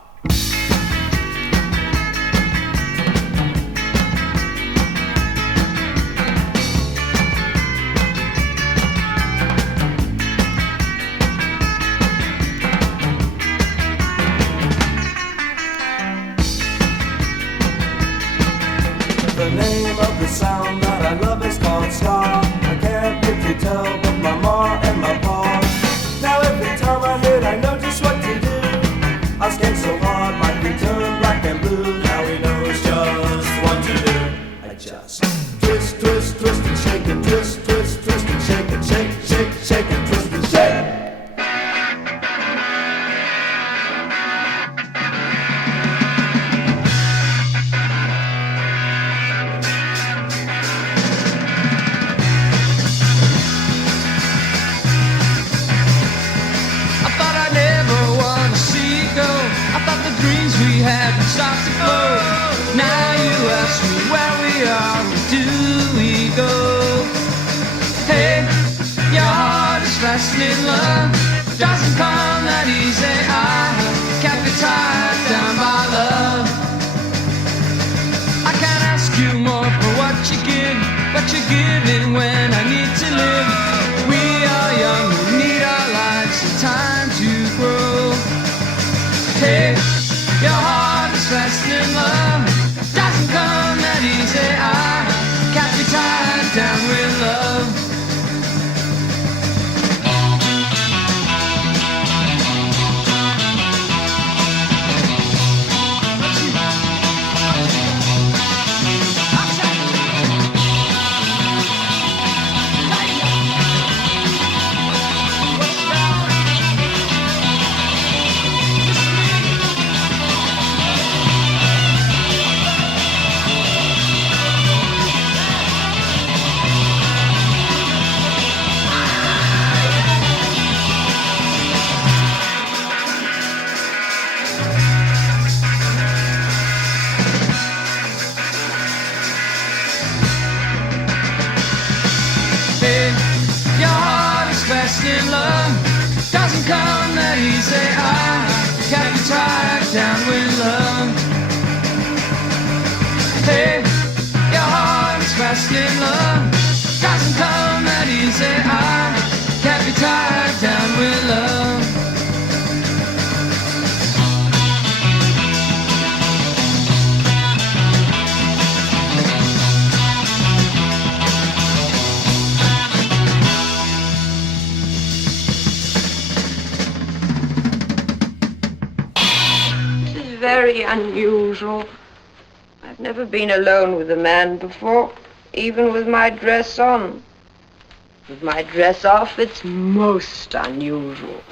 The name of the sound that I love is called ska. I can't really tell but my ma and my pa. Now every time I hit I know just what to do. I skate so hard my feet turn black and blue. Now he knows just what to do. I just twist, twist, twist and shake and twist, twist, twist and shake and shake, shake, shake and twist and shake. Start to flow. Now you ask me where we are, where do we go? Hey, your heart is fast in love. Doesn't come that easy. I can't be tied down by love. I can't ask you more for what you give, but you're giving when I need to live. We are young, we need our lives, some time to grow. Hey, your heart is fast in love. Doesn't come that easy. I can't be tied down with love. In love doesn't come that easy. I can't be tied down with love. Hey, your heart is fast in love. Doesn't come that easy. I can't be tied down with love. Very unusual. I've never been alone with a man before, even with my dress on. With my dress off, it's most unusual.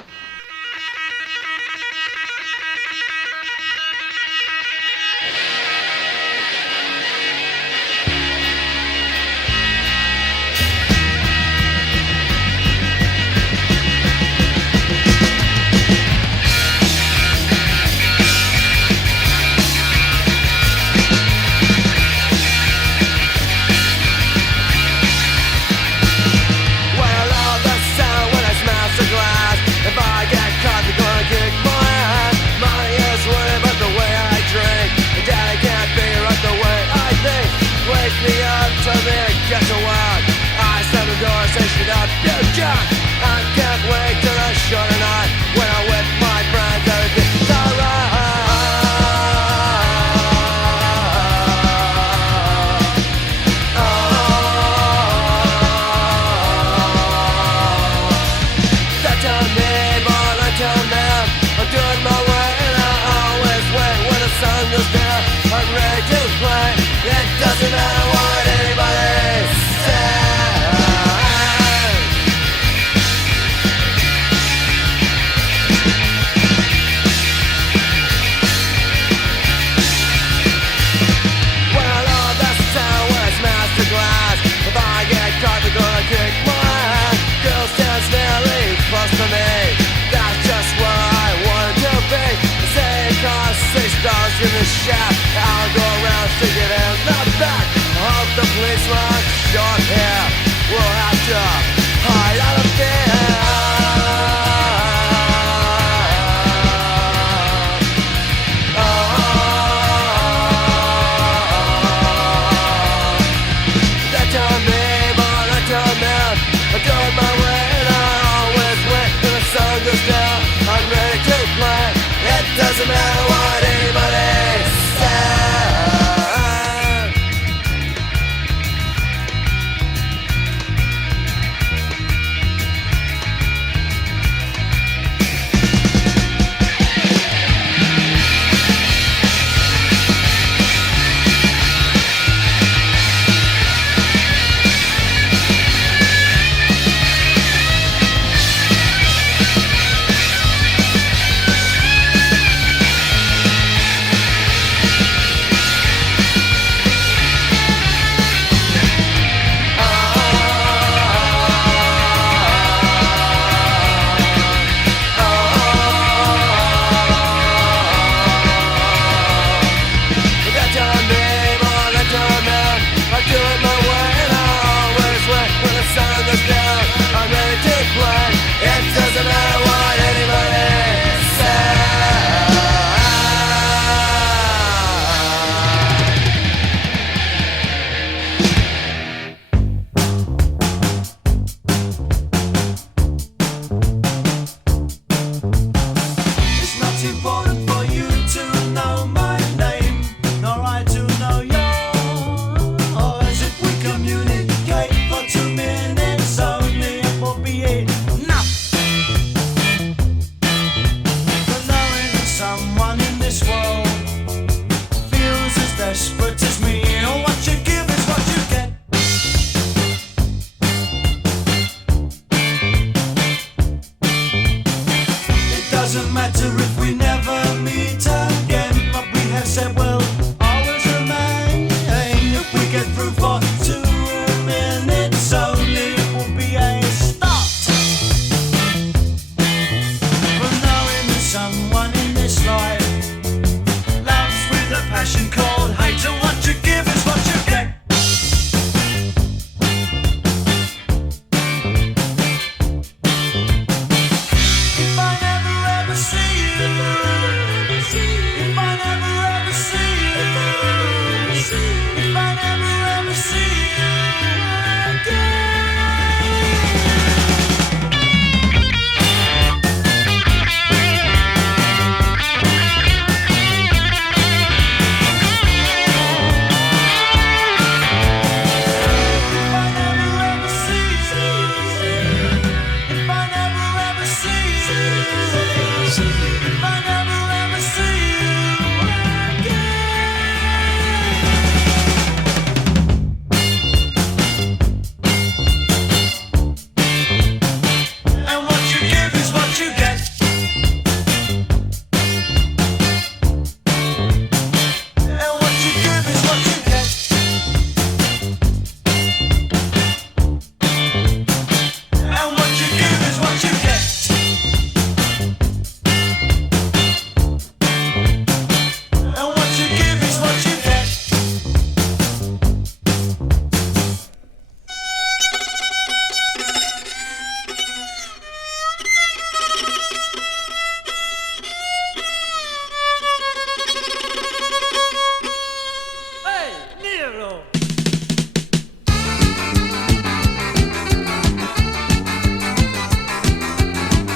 in the shaft. I'll go around sticking in the back of the policeman. Short hair, we'll have to hide out of there. I'm doing my way and I always win when the sun goes down. I'm ready to play. It doesn't matter what anybody says.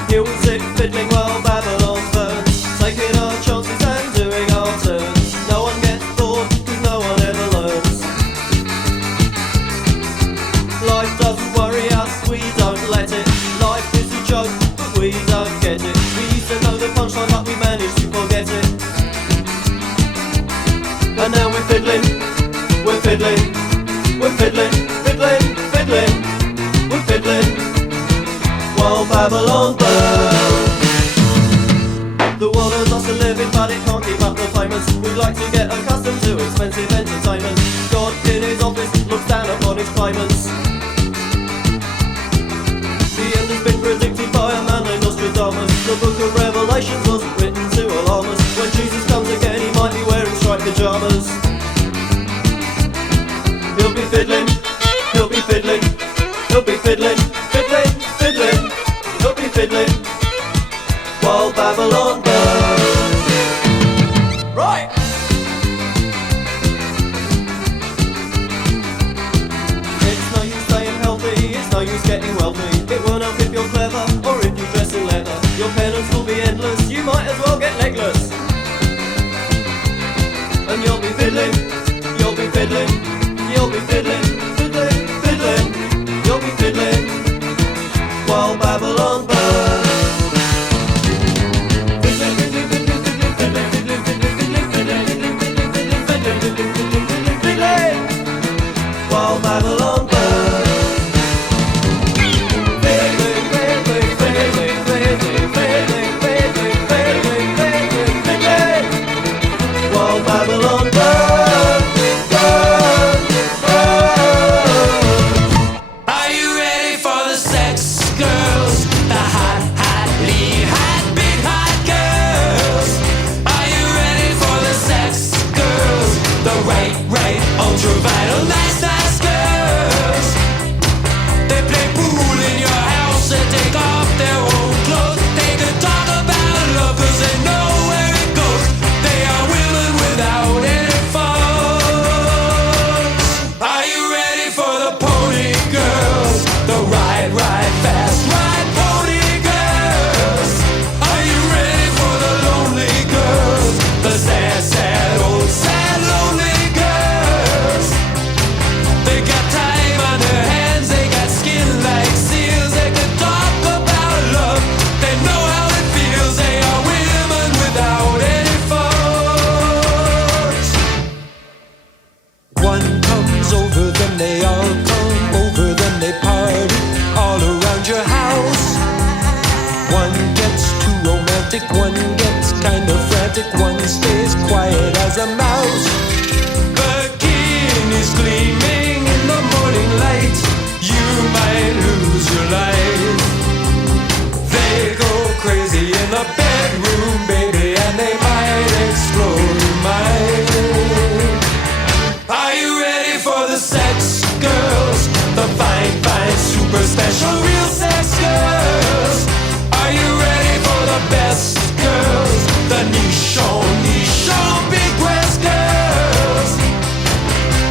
Music fiddling while Babylon burns, taking our chances and doing our turns. No one gets bored, cause no one ever learns. Life doesn't worry us, we don't let it. Life is a joke, but we don't get it. We used to know the punchline, but we managed to forget it. And now we're fiddling, we're fiddling, we're fiddling, fiddling, fiddling, we're fiddling while Babylon burns. The world has lost a living, but it can't keep up the payments. We'd like to get accustomed to expensive entertainment. God in his office looks down upon his payments. The end has been predicted by a man named Nostradamus. The book of Revelations wasn't written to alarm us. When Jesus comes again, he might be wearing be fiddling, he'll be fiddling, he'll be fiddling, fiddling, fiddling, he'll be fiddling while Babylon burns. Right! It's no use staying healthy, it's no use getting wealthy. It won't help if you're clever or if you dress in leather. Your penance will be endless, you might as well get legless. And you'll be fiddling, you'll be fiddling, you'll be fiddling, fiddling, fiddling, you'll be fiddling while Babylon burns. Fiddling, fiddling, fiddling, fiddling, fiddling, fiddling, fiddling, fiddling, fiddling, fiddling, fiddling, fiddling, fiddling, fiddling while Babylon burns. Fiddling, fiddling, fiddling, fiddling, fiddling, fiddling, fiddling, fiddling, fiddling while Babylon burns, burns, burns. Are you ready for the sex girls? The hot, hot, lean, hot, big, hot girls. Are you ready for the sex girls? The right, ultra vital, nice, nice girls. They play pool in your house and take off their own clothes. They can talk about love 'cause they know where it goes. They are women without any faults. Are you ready for the pony girls? The ride, fast, ride pony girls. Are you ready for the lonely girls? The sad, sad, old, sad, lonely girls. They got time on their hands, they got skin like seals. They can talk about love, they know how it feels. They are women without any faults. One comes over, then they all come over, then they party all around your house. One gets too romantic, one gets kind of frantic, one stays quiet as a mouse. Bikinis gleaming in the morning light, you might lose your life. They go crazy in the bedroom, baby, and they might explode your mind. Are you ready for the sex girls? The fine, fine, super special, real sex girls. Are you ready for the best girls? The nichon, big breast girls.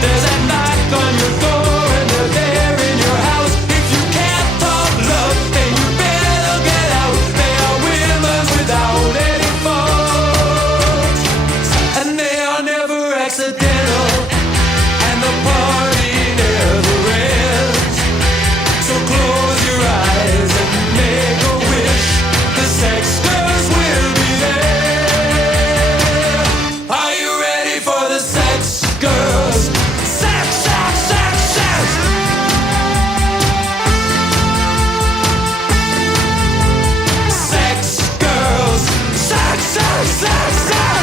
There's a knock on your door and they're there in your house. If you can't talk love, then you better get out. They are women without any faults, and they are never accidental, and the party never ends. So close your eyes and make a wish. The sex girls will be there. Are you ready for the sex girls? Sex, sex, sex, sex. Sex girls. Sex, sex, sex, sex.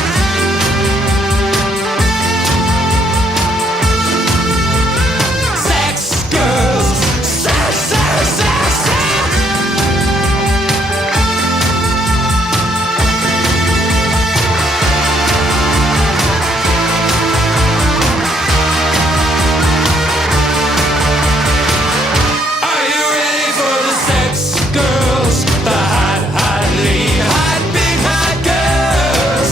Sex girls. Sex, sex, sex, sex. Are you ready for the sex girls? The hot, hot, lean, hot, big, hot girls.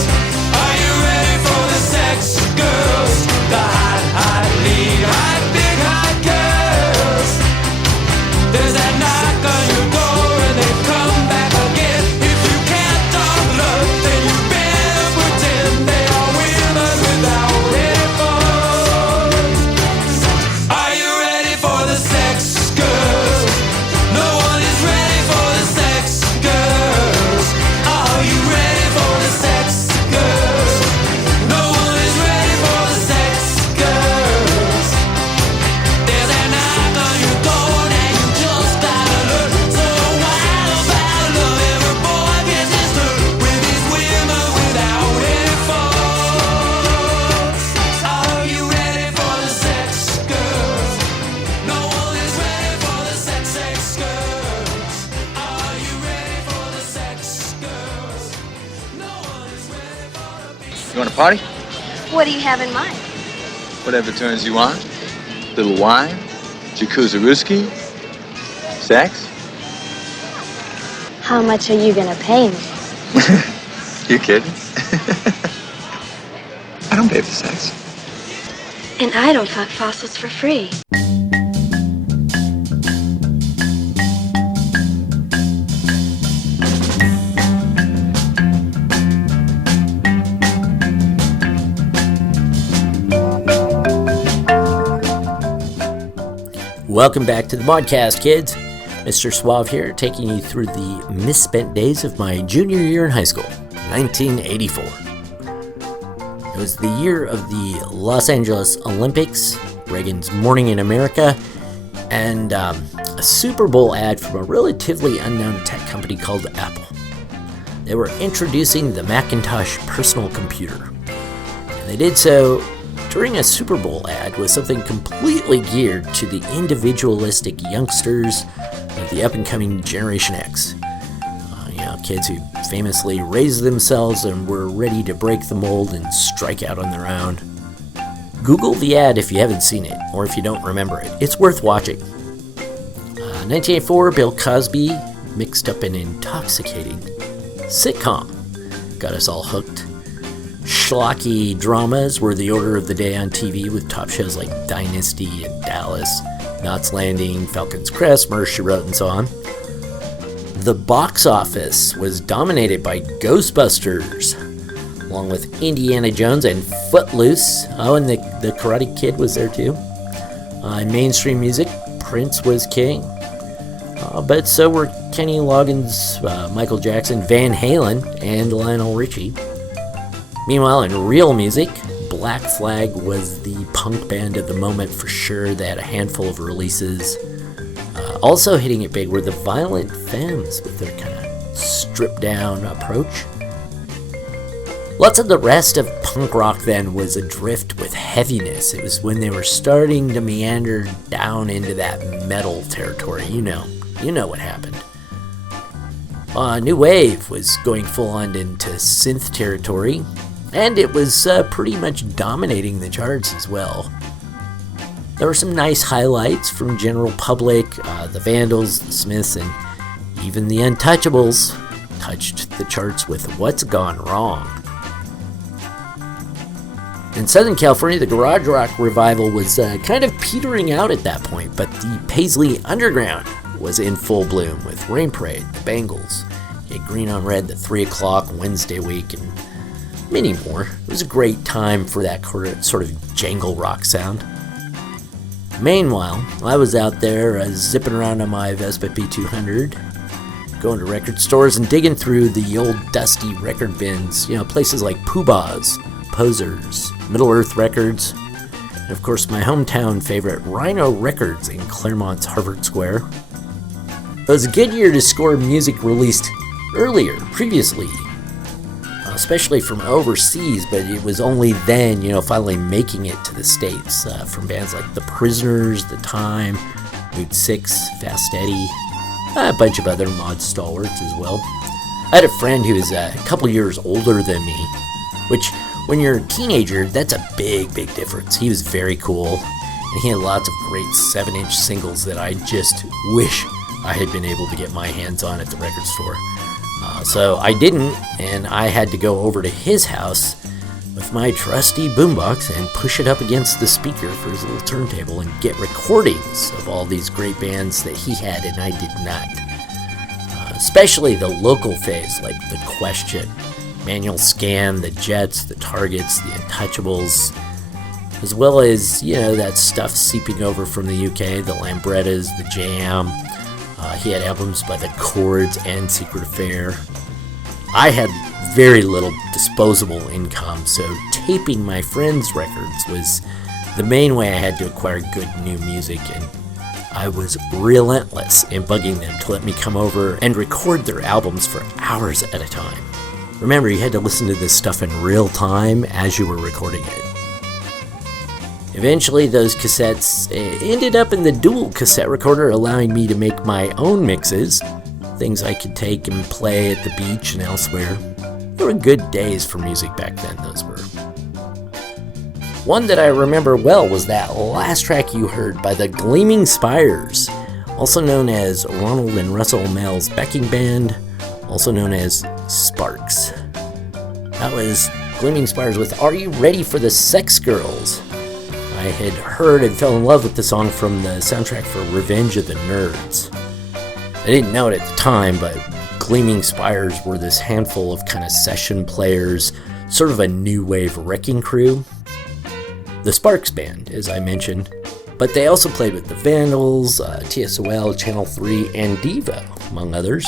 Are you ready for the sex girls? The hot, hot, lean, hot, big, hot girls. There's that knock on your door and they come back again. If you can't talk love, then you better pretend. They are women without any faults. Are you ready for the sex girls? No one is ready for the sex girls. Are you ready for the sex girls? No one is ready for the sex girls. There's a knock on your door and you just gotta look. So wild about love, every boy gets his turn with these women without any faults. Are you ready for the sex girls? No one is ready for the sex girls. Are you ready for the sex girls? No one is ready for the You want to party? What do you have in mind? Whatever turns you on. Little wine, jacuzzi-rooski, sex. How much are you gonna pay me? You kidding? I don't pay for sex. And I don't fuck fossils for free. Welcome back to the Modcast, kids. Mr. Suave here, taking you through the misspent days of my junior year in high school, 1984. It was the year of the Los Angeles Olympics, Reagan's Morning in America, and a Super Bowl ad from a relatively unknown tech company called Apple. They were introducing the Macintosh personal computer, and they did so during a Super Bowl ad with something completely geared to the individualistic youngsters of the up-and-coming Generation X. Kids who famously raised themselves and were ready to break the mold and strike out on their own. Google the ad if you haven't seen it, or if you don't remember it. It's worth watching. 1984, Bill Cosby mixed up an intoxicating sitcom. Got us all hooked. Schlocky dramas were the order of the day on TV, with top shows like Dynasty and Dallas, Knots Landing, Falcon's Crest, Murder, She Wrote, and so on. The box office was dominated by Ghostbusters, along with Indiana Jones and Footloose. Oh, and the Karate Kid was there too. In mainstream music, Prince was king. But so were Kenny Loggins, Michael Jackson, Van Halen, and Lionel Richie. Meanwhile, in real music, Black Flag was the punk band of the moment for sure. They had a handful of releases. Also hitting it big were the Violent Femmes with their kind of stripped down approach. Lots of the rest of punk rock then was adrift with heaviness. It was when they were starting to meander down into that metal territory. You know what happened. New Wave was going full on into synth territory, and it was pretty much dominating the charts as well. There were some nice highlights from general public. The Vandals, the Smiths, and even the Untouchables touched the charts with What's Gone Wrong. In Southern California, the garage rock revival was kind of petering out at that point, but the Paisley Underground was in full bloom with Rain Parade, the Bangles, Green on Red, the 3 O'Clock Wednesday Week, and many more. It was a great time for that sort of jangle rock sound. Meanwhile, I was out there zipping around on my Vespa P200, going to record stores and digging through the old dusty record bins, places like Poobah's, Posers, Middle Earth Records, and of course my hometown favorite, Rhino Records in Claremont's Harvard Square. It was a good year to score music released previously, especially from overseas, but it was only then, finally making it to the States, from bands like The Prisoners, The Time, Mood 6, Fast Eddie, a bunch of other mod stalwarts as well. I had a friend who was a couple years older than me, which, when you're a teenager, that's a big difference. He was very cool, and he had lots of great 7-inch singles that I just wish I had been able to get my hands on at the record store. So I didn't, and I had to go over to his house with my trusty boombox and push it up against the speaker for his little turntable and get recordings of all these great bands that he had and I did not. Especially the local faves like The Question, Manual Scan, The Jets, The Targets, The Untouchables, as well as, that stuff seeping over from the UK, the Lambrettas, The Jam. He had albums by The Chords and Secret Affair. I had very little disposable income, so taping my friends' records was the main way I had to acquire good new music, and I was relentless in bugging them to let me come over and record their albums for hours at a time. Remember, you had to listen to this stuff in real time as you were recording it. Eventually, those cassettes ended up in the dual cassette recorder, allowing me to make my own mixes, things I could take and play at the beach and elsewhere. They were good days for music back then, those were. One that I remember well was that last track you heard by the Gleaming Spires, also known as Ronald and Russell Mell's backing band, also known as Sparks. That was Gleaming Spires with Are You Ready for the Sex Girls? I had heard and fell in love with the song from the soundtrack for Revenge of the Nerds. I didn't know it at the time, but Gleaming Spires were this handful of kind of session players, sort of a new wave wrecking crew. The Sparks Band, as I mentioned, but they also played with the Vandals, TSOL, Channel 3, and Devo, among others.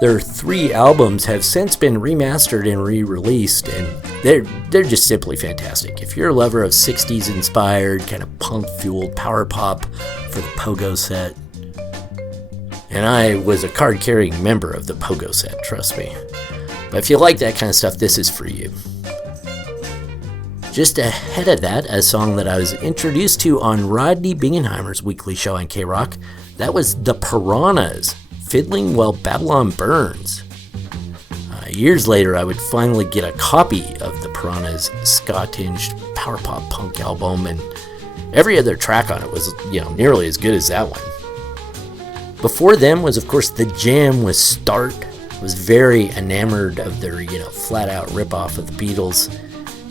Their 3 albums have since been remastered and re-released, and they're just simply fantastic. If you're a lover of 60s inspired, kind of punk-fueled power pop for the Pogo Set, and I was a card-carrying member of the Pogo Set, trust me. But if you like that kind of stuff, this is for you. Just ahead of that, a song that I was introduced to on Rodney Bingenheimer's weekly show on K-Rock, that was The Piranhas, Fiddling While Babylon Burns. Years later, I would finally get a copy of The Piranhas' ska-tinged power pop punk album, and every other track on it was, nearly as good as that one. Before them was, of course, The Jam with Start. I was very enamored of their, flat-out rip-off of the Beatles.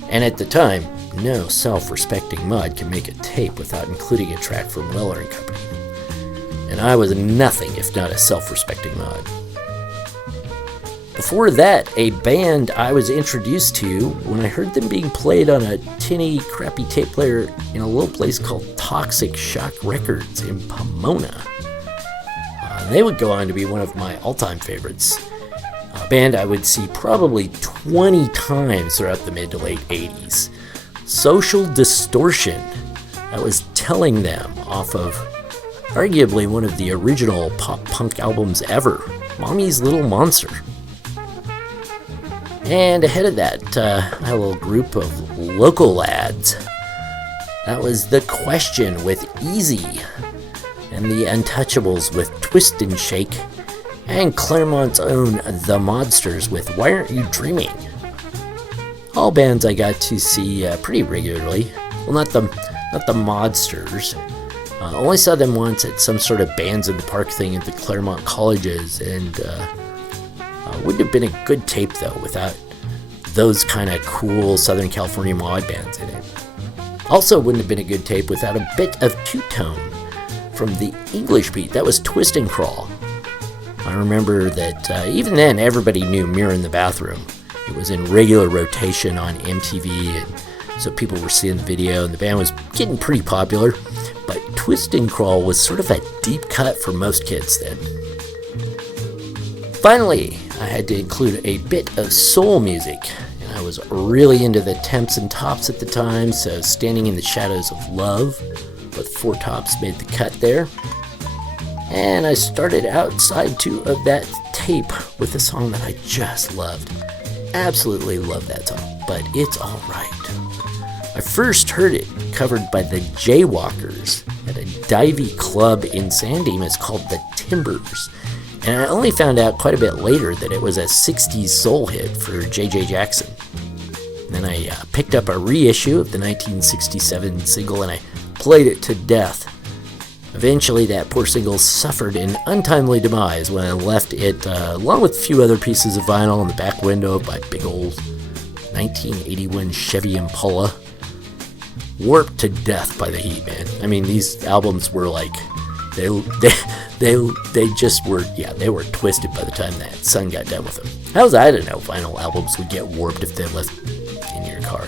And at the time, no self-respecting mod can make a tape without including a track from Weller and Company. And I was nothing if not a self-respecting mod. Before that, a band I was introduced to when I heard them being played on a tinny, crappy tape player in a little place called Toxic Shock Records in Pomona. They would go on to be one of my all-time favorites. A band I would see probably 20 times throughout the mid to late 80s. Social Distortion. I was telling them off of arguably one of the original pop-punk albums ever, Mommy's Little Monster. And ahead of that, I had a little group of local lads. That was The Question with Easy, and The Untouchables with Twist and Shake, and Claremont's own The Modsters with Why Aren't You Dreaming? All bands I got to see pretty regularly. Well, not the Modsters. Only saw them once at some sort of bands in the park thing at the Claremont colleges, and wouldn't have been a good tape though without those kind of cool Southern California mod bands in it. Also wouldn't have been a good tape without a bit of two-tone from the English beat. That was Twist and Crawl. I remember that even then everybody knew Mirror in the Bathroom. It was in regular rotation on MTV, and so people were seeing the video, and the band was getting pretty popular. But Twist and Crawl was sort of a deep cut for most kids then. Finally, I had to include a bit of soul music, and I was really into the Temps and Tops at the time, so Standing in the Shadows of Love with Four Tops made the cut there. And I started out side 2 of that tape with a song that I just loved. Absolutely love that song, but It's Alright. I first heard it covered by the Jaywalkers at a divey club in San Dimas called the Timbers. And I only found out quite a bit later that it was a 60s soul hit for J.J. Jackson. And then I picked up a reissue of the 1967 single and I played it to death. Eventually, that poor single suffered an untimely demise when I left it, along with a few other pieces of vinyl in the back window of my big old 1981 Chevy Impala. Warped to death by the heat, man. I mean, these albums were like, they just were, they were twisted by the time that sun got done with them. How was I to know vinyl albums would get warped if they left in your car,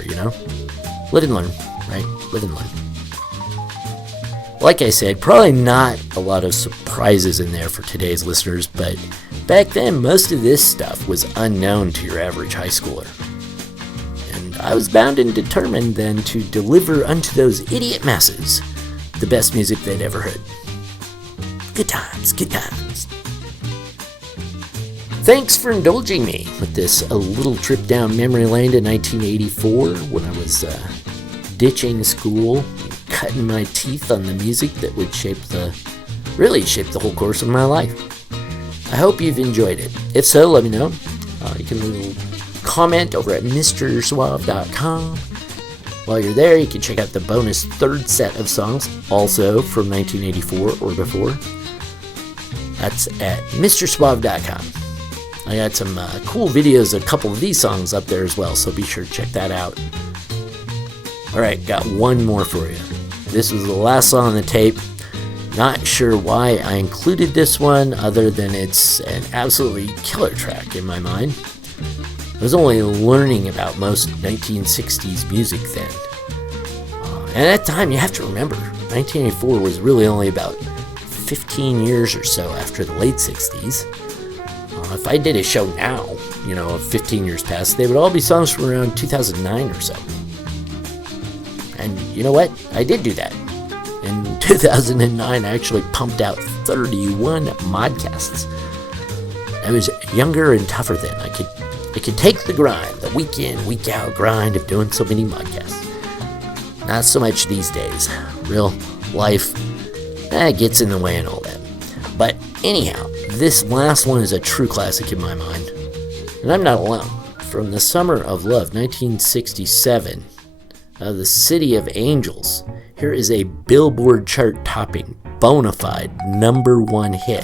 Live and learn, right? Live and learn. Like I said, probably not a lot of surprises in there for today's listeners, but back then, most of this stuff was unknown to your average high schooler. And I was bound and determined then to deliver unto those idiot masses the best music they'd ever heard. Good times, good times. Thanks for indulging me with this a little trip down memory lane to 1984 when I was ditching school, cutting my teeth on the music that would really shape the whole course of my life. I hope you've enjoyed it. If so, let me know. You can leave a comment over at MrSuave.com. While you're there, you can check out the bonus third set of songs, also from 1984 or before. That's at MrSuave.com. I got some cool videos of a couple of these songs up there as well, so be sure to check that out. Alright, got one more for you. This was the last song on the tape. Not sure why I included this one, other than it's an absolutely killer track in my mind. I was only learning about most 1960s music then. And at that time, you have to remember, 1984 was really only about 15 years or so after the late 60s. If I did a show now, 15 years past, they would all be songs from around 2009 or so. And you know what? I did do that. In 2009, I actually pumped out 31 modcasts. I was younger and tougher then. I could take the grind, the week in, week out grind of doing so many podcasts. Not so much these days. Real life gets in the way and all that. But anyhow, this last one is a true classic in my mind. And I'm not alone. From the Summer of Love, 1967, the City of Angels, here is a Billboard chart-topping, bona fide #1 hit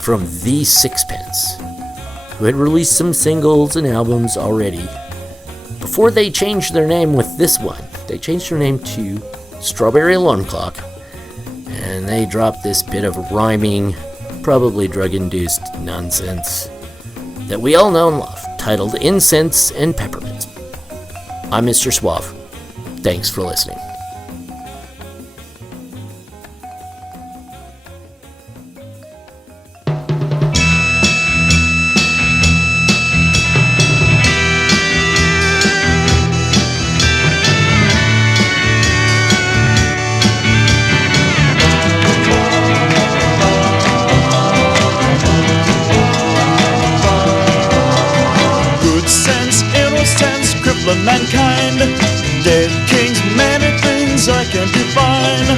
from The Sixpence, who had released some singles and albums already. Before they changed their name with this one, they changed their name to Strawberry Alarm Clock, and they dropped this bit of rhyming, probably drug-induced nonsense that we all know and love, titled Incense and Peppermint. I'm Mr. Suave. Thanks for listening. Mankind, dead kings, many things I can't define.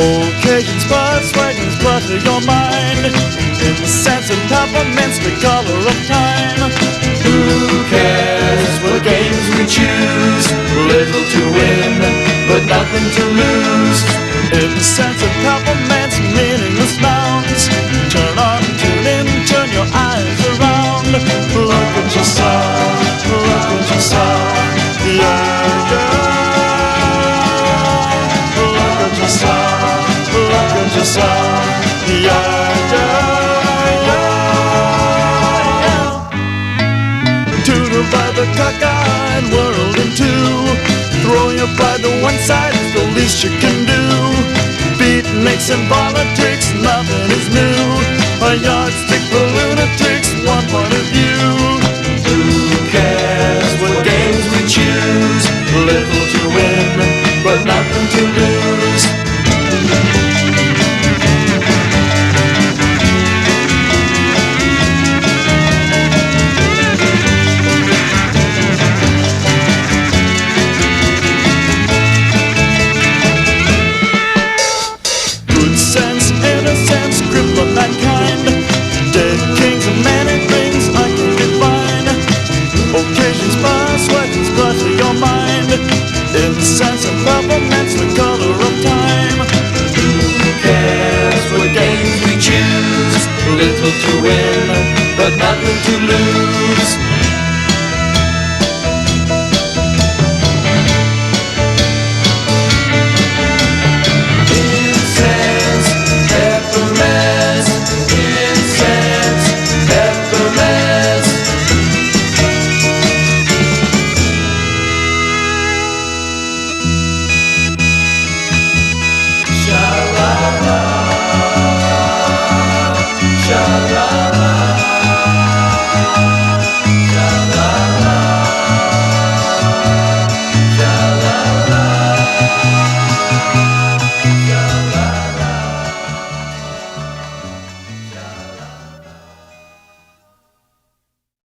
Occasions, spots, wagons, clutter your mind. In the sense of peppermints, the color of time. Who cares what games we choose? Little to win, but nothing to lose. In the sense of peppermints, meaningless nouns. Turn on, tune in, turn your eyes around. Look at yourself, look at yourself. Yeah, look at yourself, look at yourself. Tutor by the cockeyed world in two. Throw your pride to one side is the least you can do. Beatniks and politics, nothing is new. A yardstick for lunatics, one point of view. Who cares what games we choose? Little to win, but nothing to lose. Good sense, innocence, cripple mankind. Dead kings and many things I can define. Occasions pass, legends clutter your mind. Incense and peppermints, the color of time. Who cares what games we choose? Little to win, but nothing to lose.